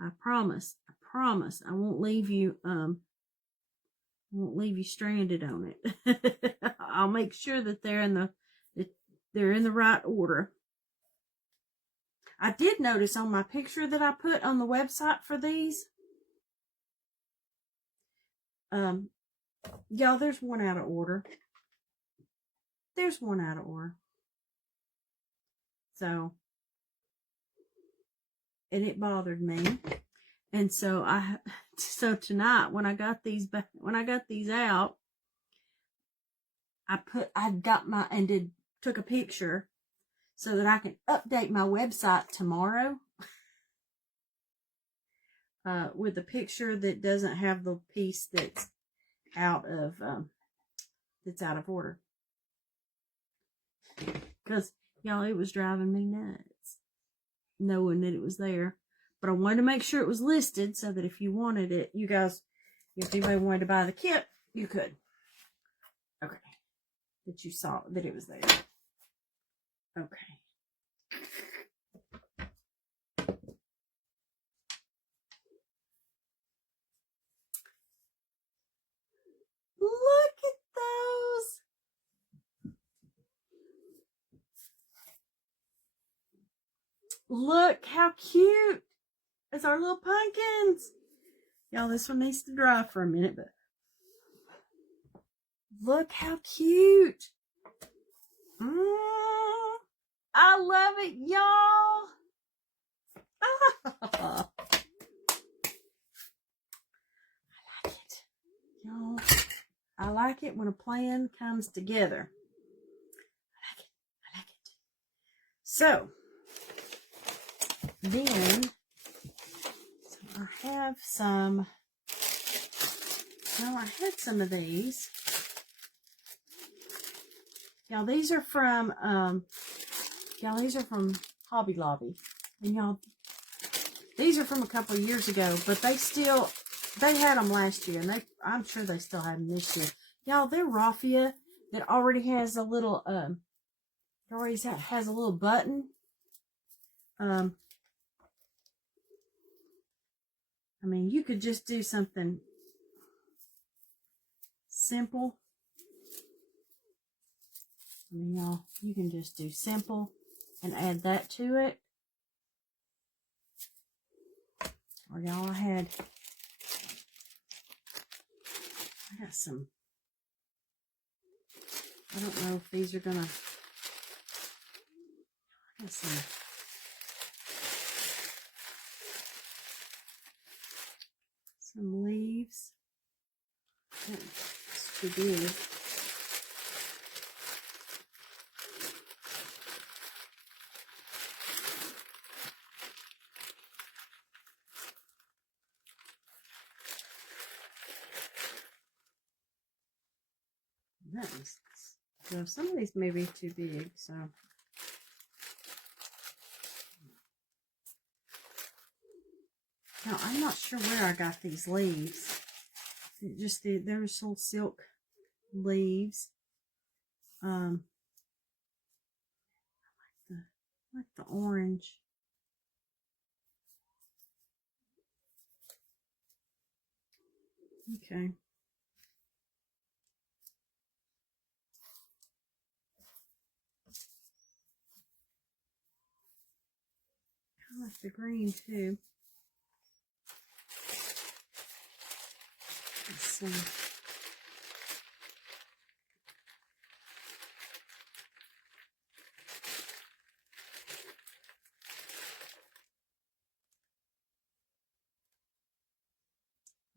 I promise, I won't leave you stranded on it. I'll make sure that they're in the right order. I did notice on my picture that I put on the website for these, y'all, there's one out of order. So, and it bothered me. And so tonight when I got these out, took a picture so that I can update my website tomorrow with a picture that doesn't have the piece that's out of that's out of order. Because, y'all, it was driving me nuts knowing that it was there. But I wanted to make sure it was listed so that if you wanted it, you guys, if anybody wanted to buy the kit, you could. Okay. That you saw that it was there. Okay. Look at those. Look how cute. It's our little pumpkins. Y'all, this one needs to dry for a minute, but look how cute. I love it, y'all. I like it. Y'all, I like it when a plan comes together. I like it. So, then, I have some, well, I had some of these. Y'all, these are from Hobby Lobby. And y'all, these are from a couple of years ago, but they had them last year, and I'm sure they still have them this year. Y'all, they're raffia that already has a little, has a little button. I mean, you could just do something simple. I mean, y'all, you can just do simple and add that to it. Or y'all, I got some, I don't know if these are gonna, I got some leaves. That's too big. So some of these may be too big, so now I'm not sure where I got these leaves. Just they're little silk leaves. I like the orange. Okay. I like the green too. Let's see.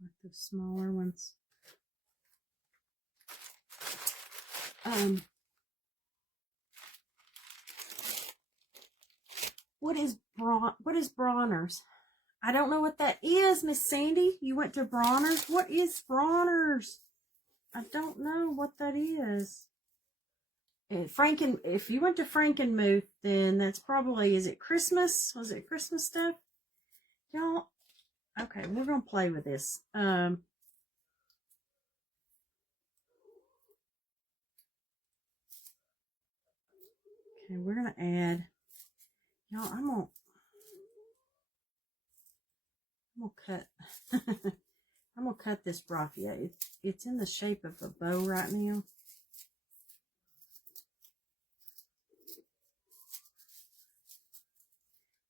Like the smaller ones. What is Bronner's? I don't know what that is, Miss Sandy. You went to Bronner's? What is Bronner's? I don't know what that is. If you went to Frankenmuth, then that's probably, is it Christmas? Was it Christmas stuff? Y'all, okay, we're going to play with this. Okay, we're going to add, y'all, I'm going to cut, I'm going to cut this raffia. It's in the shape of a bow right now.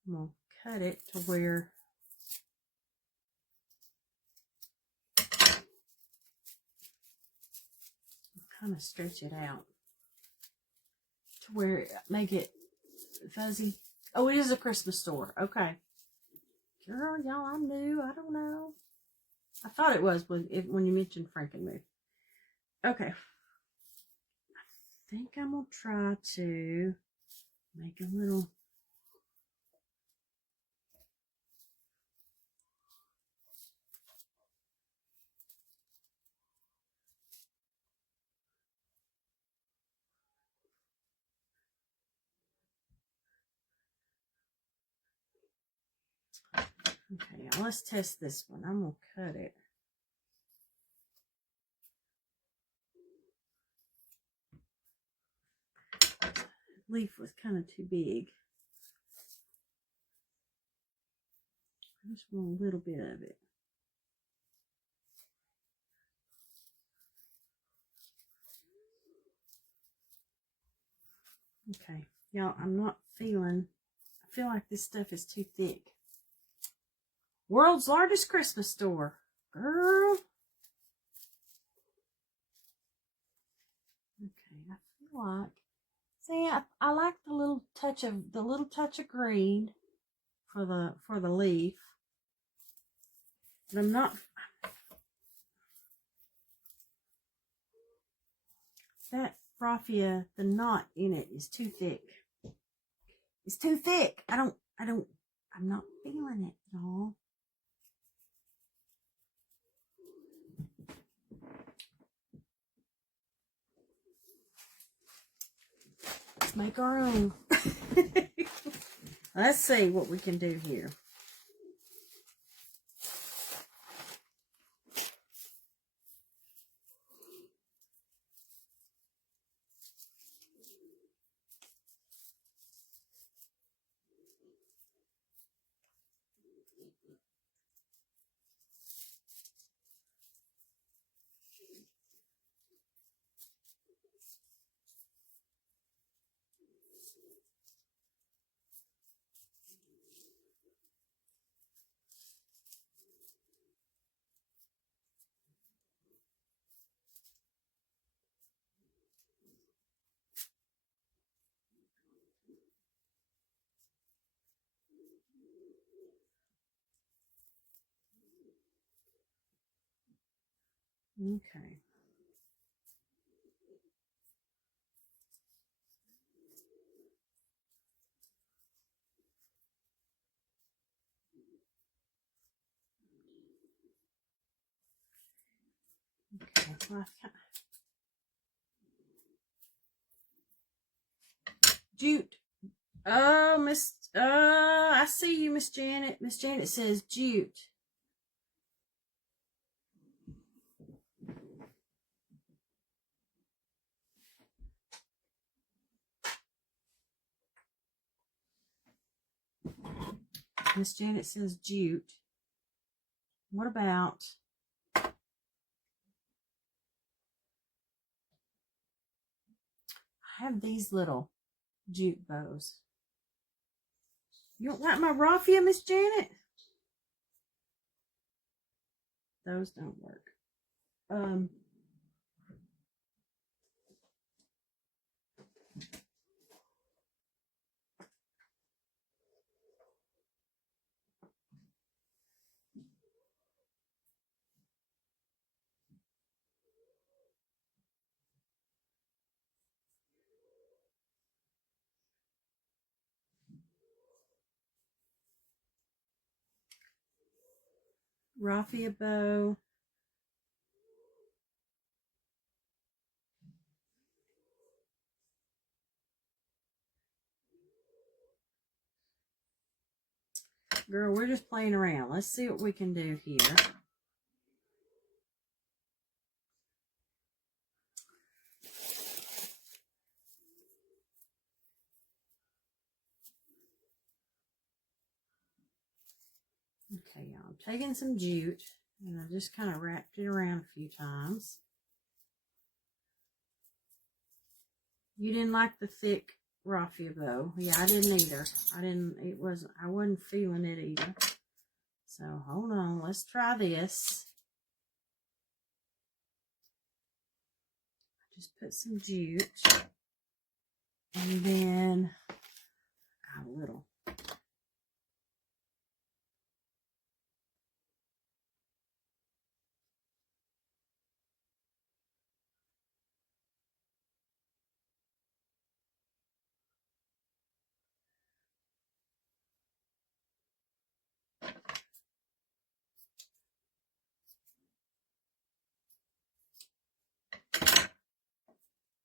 I'm going to cut it to where kind of stretch it out to where it may get fuzzy. Oh, it is a Christmas store. Okay. Girl, y'all, I'm new. I don't know. I thought it was when you mentioned Frankenmuth. Okay. I think I'm going to try to make a little... Okay, now let's test this one. I'm going to cut it. Leaf was kind of too big. I just want a little bit of it. Okay, y'all, I'm not feeling, I feel like this stuff is too thick. World's largest Christmas store. Girl. Okay, I feel like, see, I like the little touch of green for the leaf. But I'm not, that raffia, the knot in it is too thick. It's too thick. I'm not feeling it, y'all. Let's make our own. Let's see what we can do here. Okay. Okay. Well, jute. Oh, I see you, Miss Janet. Miss Janet says jute. Miss Janet says jute. What about I have these little jute bows. You don't like my raffia, Miss Janet? Those don't work. Raffia bow. Girl, we're just playing around. Let's see what we can do here. Okay, y'all. I'm taking some jute and I just kind of wrapped it around a few times. You didn't like the thick raffia bow. Yeah, I didn't either. I wasn't feeling it either. So hold on, let's try this. Just put some jute and then got a little.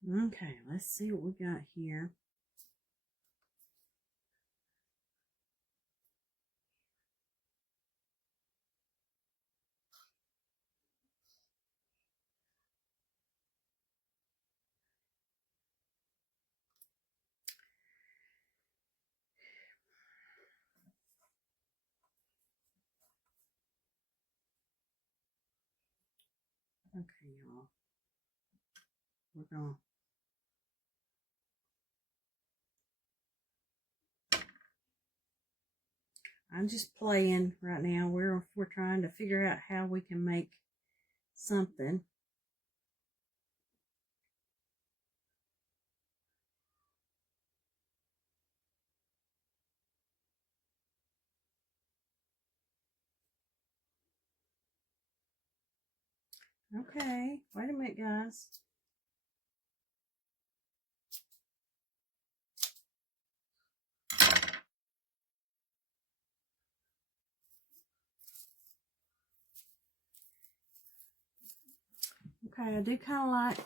Okay, let's see what we got here. Okay, y'all. We're gonna I'm just playing right now. We're trying to figure out how we can make something. Okay, wait a minute, guys. Okay, I do kind of like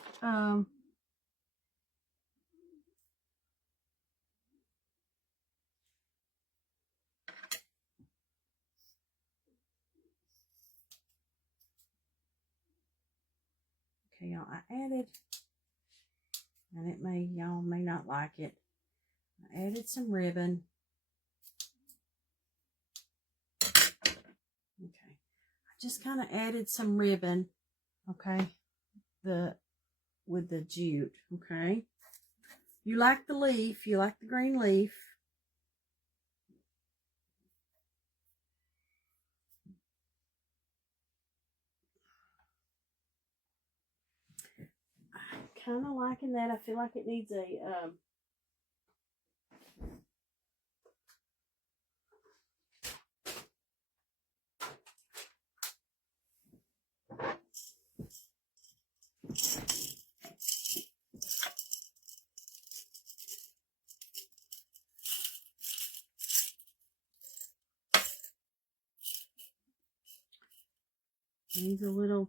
okay, y'all, I added, and y'all may not like it. I added some ribbon. Okay, I just kind of added some ribbon, okay, with the jute, okay. You like the leaf, you like the green leaf. I'm kind of liking that. I feel like it needs a needs a little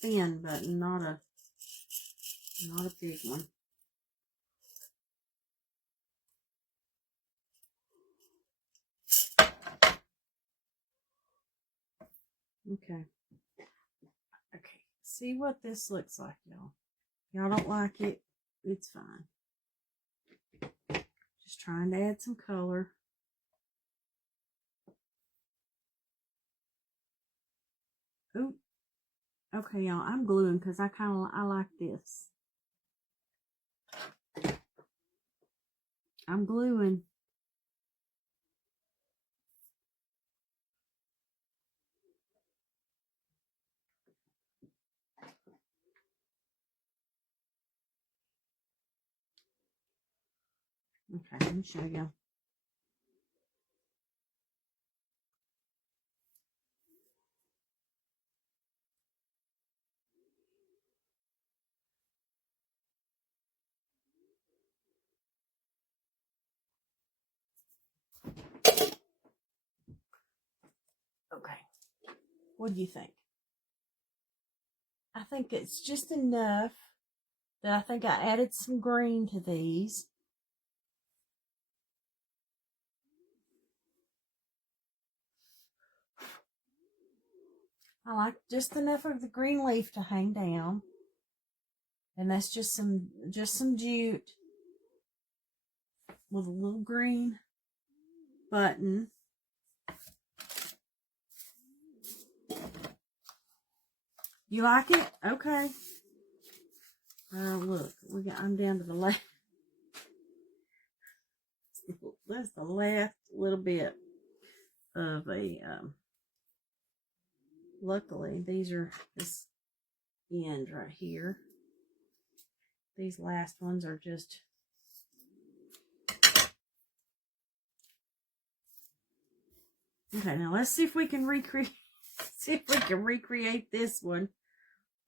thin button, not a big one. Okay. Okay. See what this looks like, y'all. Y'all don't like it, it's fine. Just trying to add some color. Ooh. Okay, y'all, I'm gluing because I like this. I'm gluing. Okay, let me show you. Okay. What do you think? I think it's just enough that I think I added some green to these. I like just enough of the green leaf to hang down. And that's just some jute with a little green button. You like it? Okay. Look, I'm down to the last. That's the last little bit of a. Luckily, these are this end right here. These last ones are just. Okay, now let's see if we can recreate. See if we can recreate this one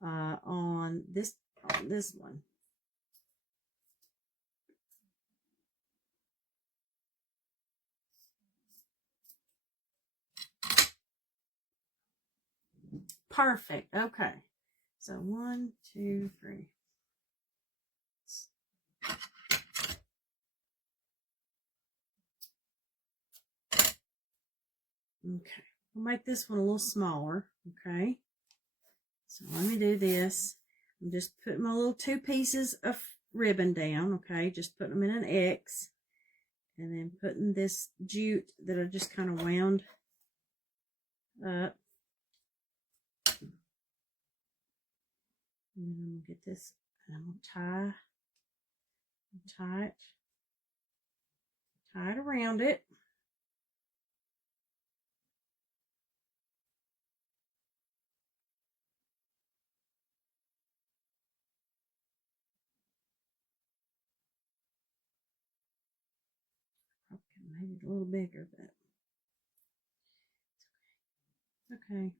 on this one. Perfect. Okay. So 1, 2, 3. Okay. We'll make this one a little smaller. Okay. So let me do this. I'm just putting my little 2 pieces of ribbon down. Okay. Just putting them in an X. And then putting this jute that I just kind of wound up. And then I'm going to get this, and I'm going to tie it around it. Probably could have made it a little bigger, but it's okay.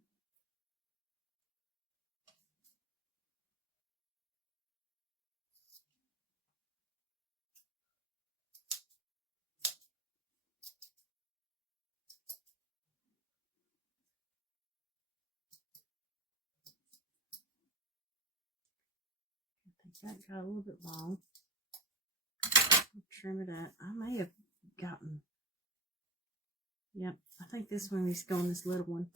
I think that got a little bit long. I'll trim it up. I may have gotten, yep, I think this one needs to go on this little one.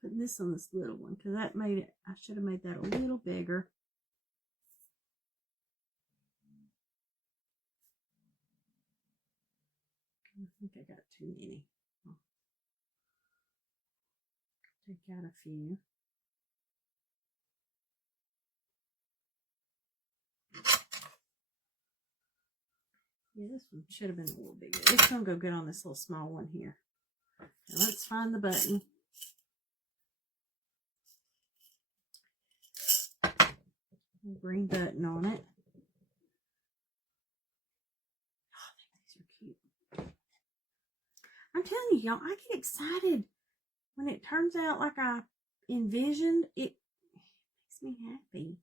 Putting this on this little one because that made it, I should have made that a little bigger. I think I got too many. I'll take out a few. Yeah, this one should have been a little bigger. It's going to go good on this little small one here. Now let's find the button. Green button on it. Oh, I think these are cute. I'm telling you, y'all, I get excited when it turns out like I envisioned. It makes me happy.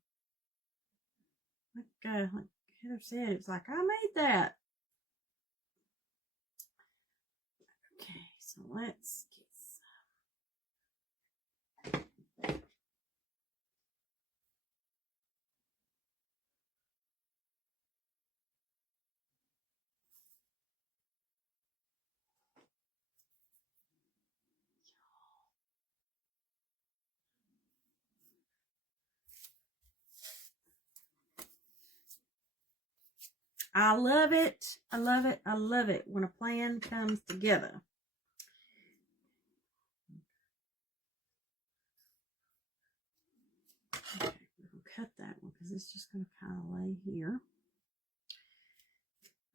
Like Heather said, it's like I made that. Okay, so let's get some. I love it. I love it. I love it when a plan comes together. Okay, we'll cut that one because it's just going to kind of lay here.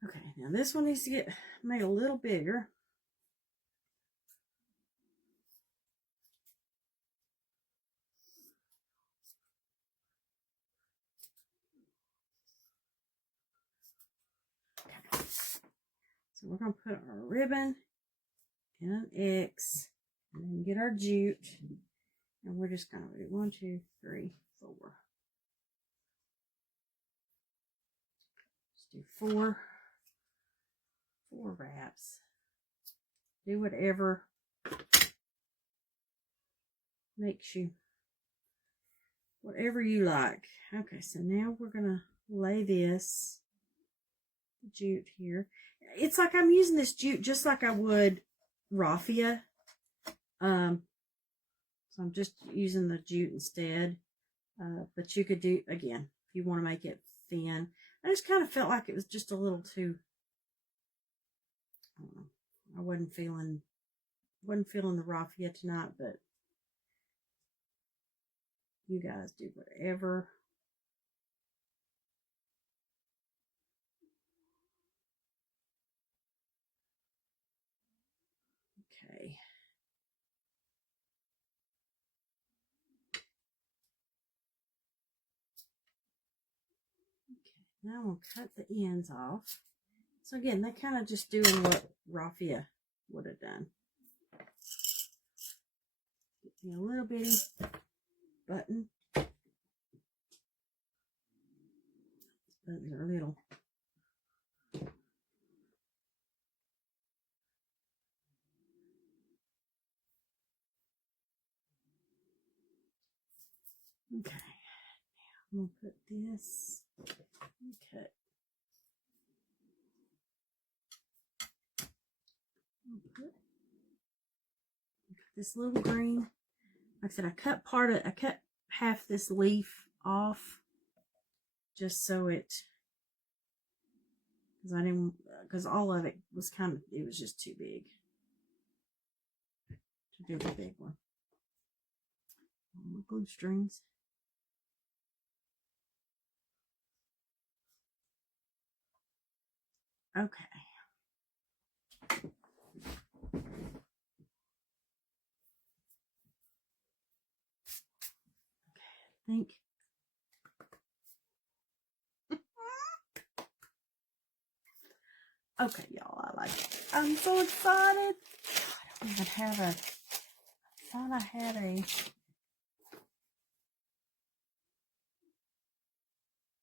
Okay, now this one needs to get made a little bigger. Okay. So we're going to put our ribbon in an X and then get our jute. And we're just going to do 1, 2, 3, 4. Just do four wraps. Do whatever makes you, whatever you like. Okay, so now we're going to lay this jute here. It's like I'm using this jute just like I would raffia. So I'm just using the jute instead. But you could do, again, if you want to make it thin. I just kind of felt like it was just a little too, I don't know, I wasn't feeling the raffia tonight, but you guys do whatever. Okay. Now we'll cut the ends off. So again, they're kind of just doing what raffia would have done. Get me a little bitty button. These buttons are little. Okay, now I'm going to put this and cut. Put this little green. Like I said, I cut half this leaf off just so it, because all of it was it was just too big to do the big one. Glue strings. Okay. I think. Okay, y'all, I like it. I'm so excited. I don't even have I thought I had I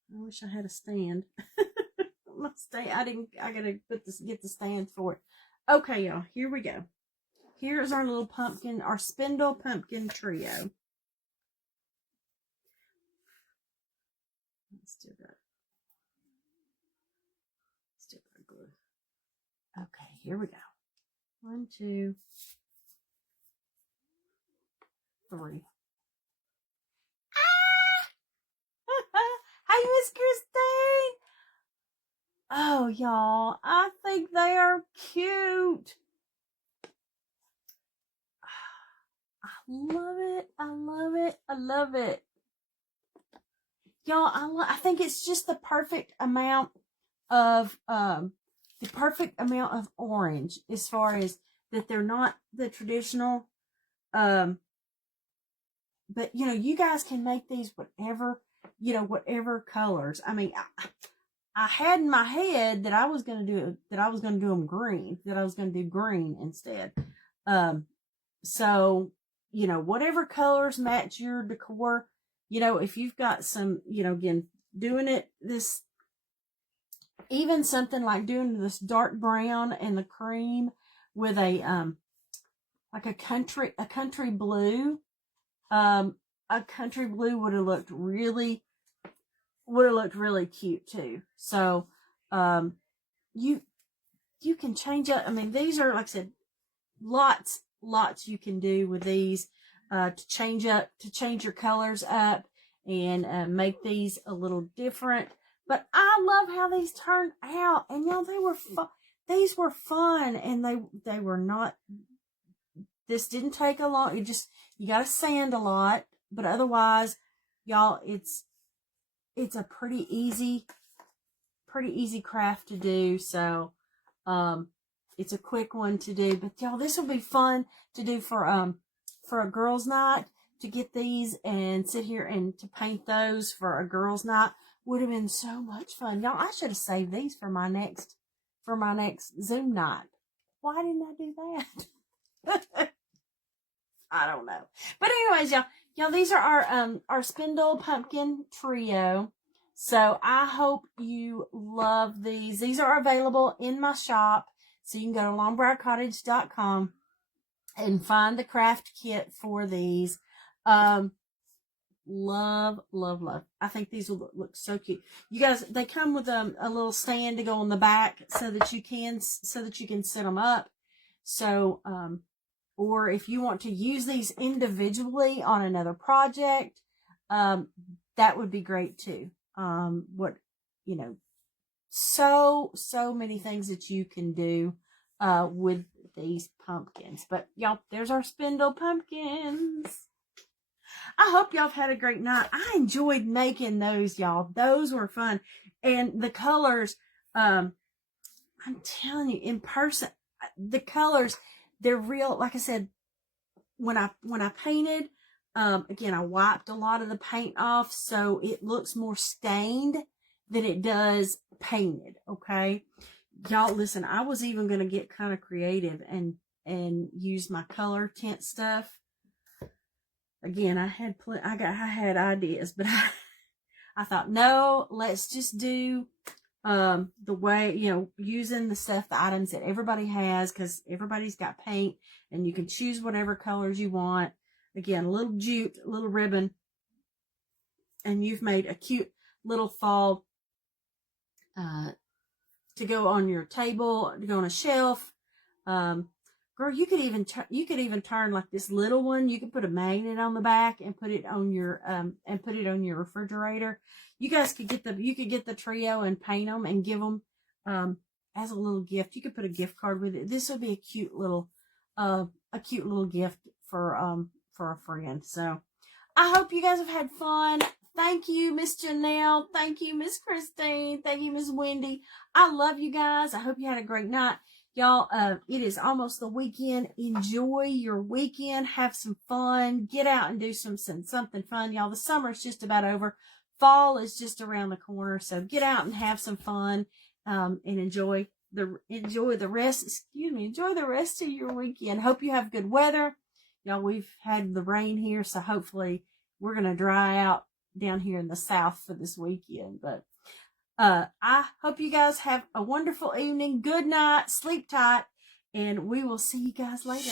wish I had a stand. I gotta get the stand for it. Okay, y'all, here we go. Here's our little pumpkin, our spindle pumpkin trio. Still got glue. Okay, here we go. 1, 2, 3. Hi, Miss Christine. Oh, y'all, I think they are cute. I love it. I love it. I love it. Y'all, I think it's just the perfect amount of orange, as far as that they're not the traditional, but you know, you guys can make these whatever colors. I mean, I had in my head that I was going to do them green, that I was going to do green instead. So, you know, whatever colors match your decor, you know, if you've got some, you know, again, doing it this, even something like doing this dark brown and the cream with a, like a country blue, a country blue would have looked really cute too. So, you can change up. I mean, these are, like I said, lots you can do with these, to change your colors up and make these a little different. But I love how these turned out, and y'all, they were fun. These were fun, and they were not. This didn't take a long. You got to sand a lot, but otherwise, y'all, it's a pretty easy craft to do. So, it's a quick one to do. But y'all, this will be fun to do for a girls' night, to get these and sit here and to paint those for a girls' night. Would have been so much fun. Y'all, I should have saved these for my next Zoom night. Why didn't I do that? I don't know. But anyways, y'all, these are our Spindle pumpkin trio. So I hope you love these. These are available in my shop. So you can go to longbriarcottage.com and find the craft kit for these. Love. I think these will look so cute. You guys, they come with a little stand to go on the back so that you can set them up. So, or if you want to use these individually on another project, that would be great too. So many things that you can do, with these pumpkins. But y'all, there's our Spindle pumpkins. I hope y'all have had a great night. I enjoyed making those, y'all. Those were fun. And the colors, I'm telling you, in person, the colors, they're real. Like I said, when I painted, again, I wiped a lot of the paint off, so it looks more stained than it does painted. Okay, y'all, listen, I was even going to get kind of creative and use my color tint stuff. Again, I had ideas, but I thought, no, let's just do the way, using the items that everybody has, because everybody's got paint, and you can choose whatever colors you want. Again, a little jute, a little ribbon, and you've made a cute little fall to go on your table, to go on a shelf. Girl, you could even turn like this little one. You could put a magnet on the back and put it on your refrigerator. You guys could get the trio and paint them and give them as a little gift. You could put a gift card with it. This would be a cute little gift for a friend. So I hope you guys have had fun. Thank you, Miss Janelle. Thank you, Miss Christine. Thank you, Miss Wendy. I love you guys. I hope you had a great night. Y'all, it is almost the weekend. Enjoy your weekend. Have some fun. Get out and do something fun. Y'all, the summer is just about over. Fall is just around the corner. So get out and have some fun, and enjoy the rest of your weekend. Hope you have good weather. Y'all, we've had the rain here, so hopefully we're going to dry out down here in the south for this weekend. But I hope you guys have a wonderful evening. Good night. Sleep tight. And we will see you guys later.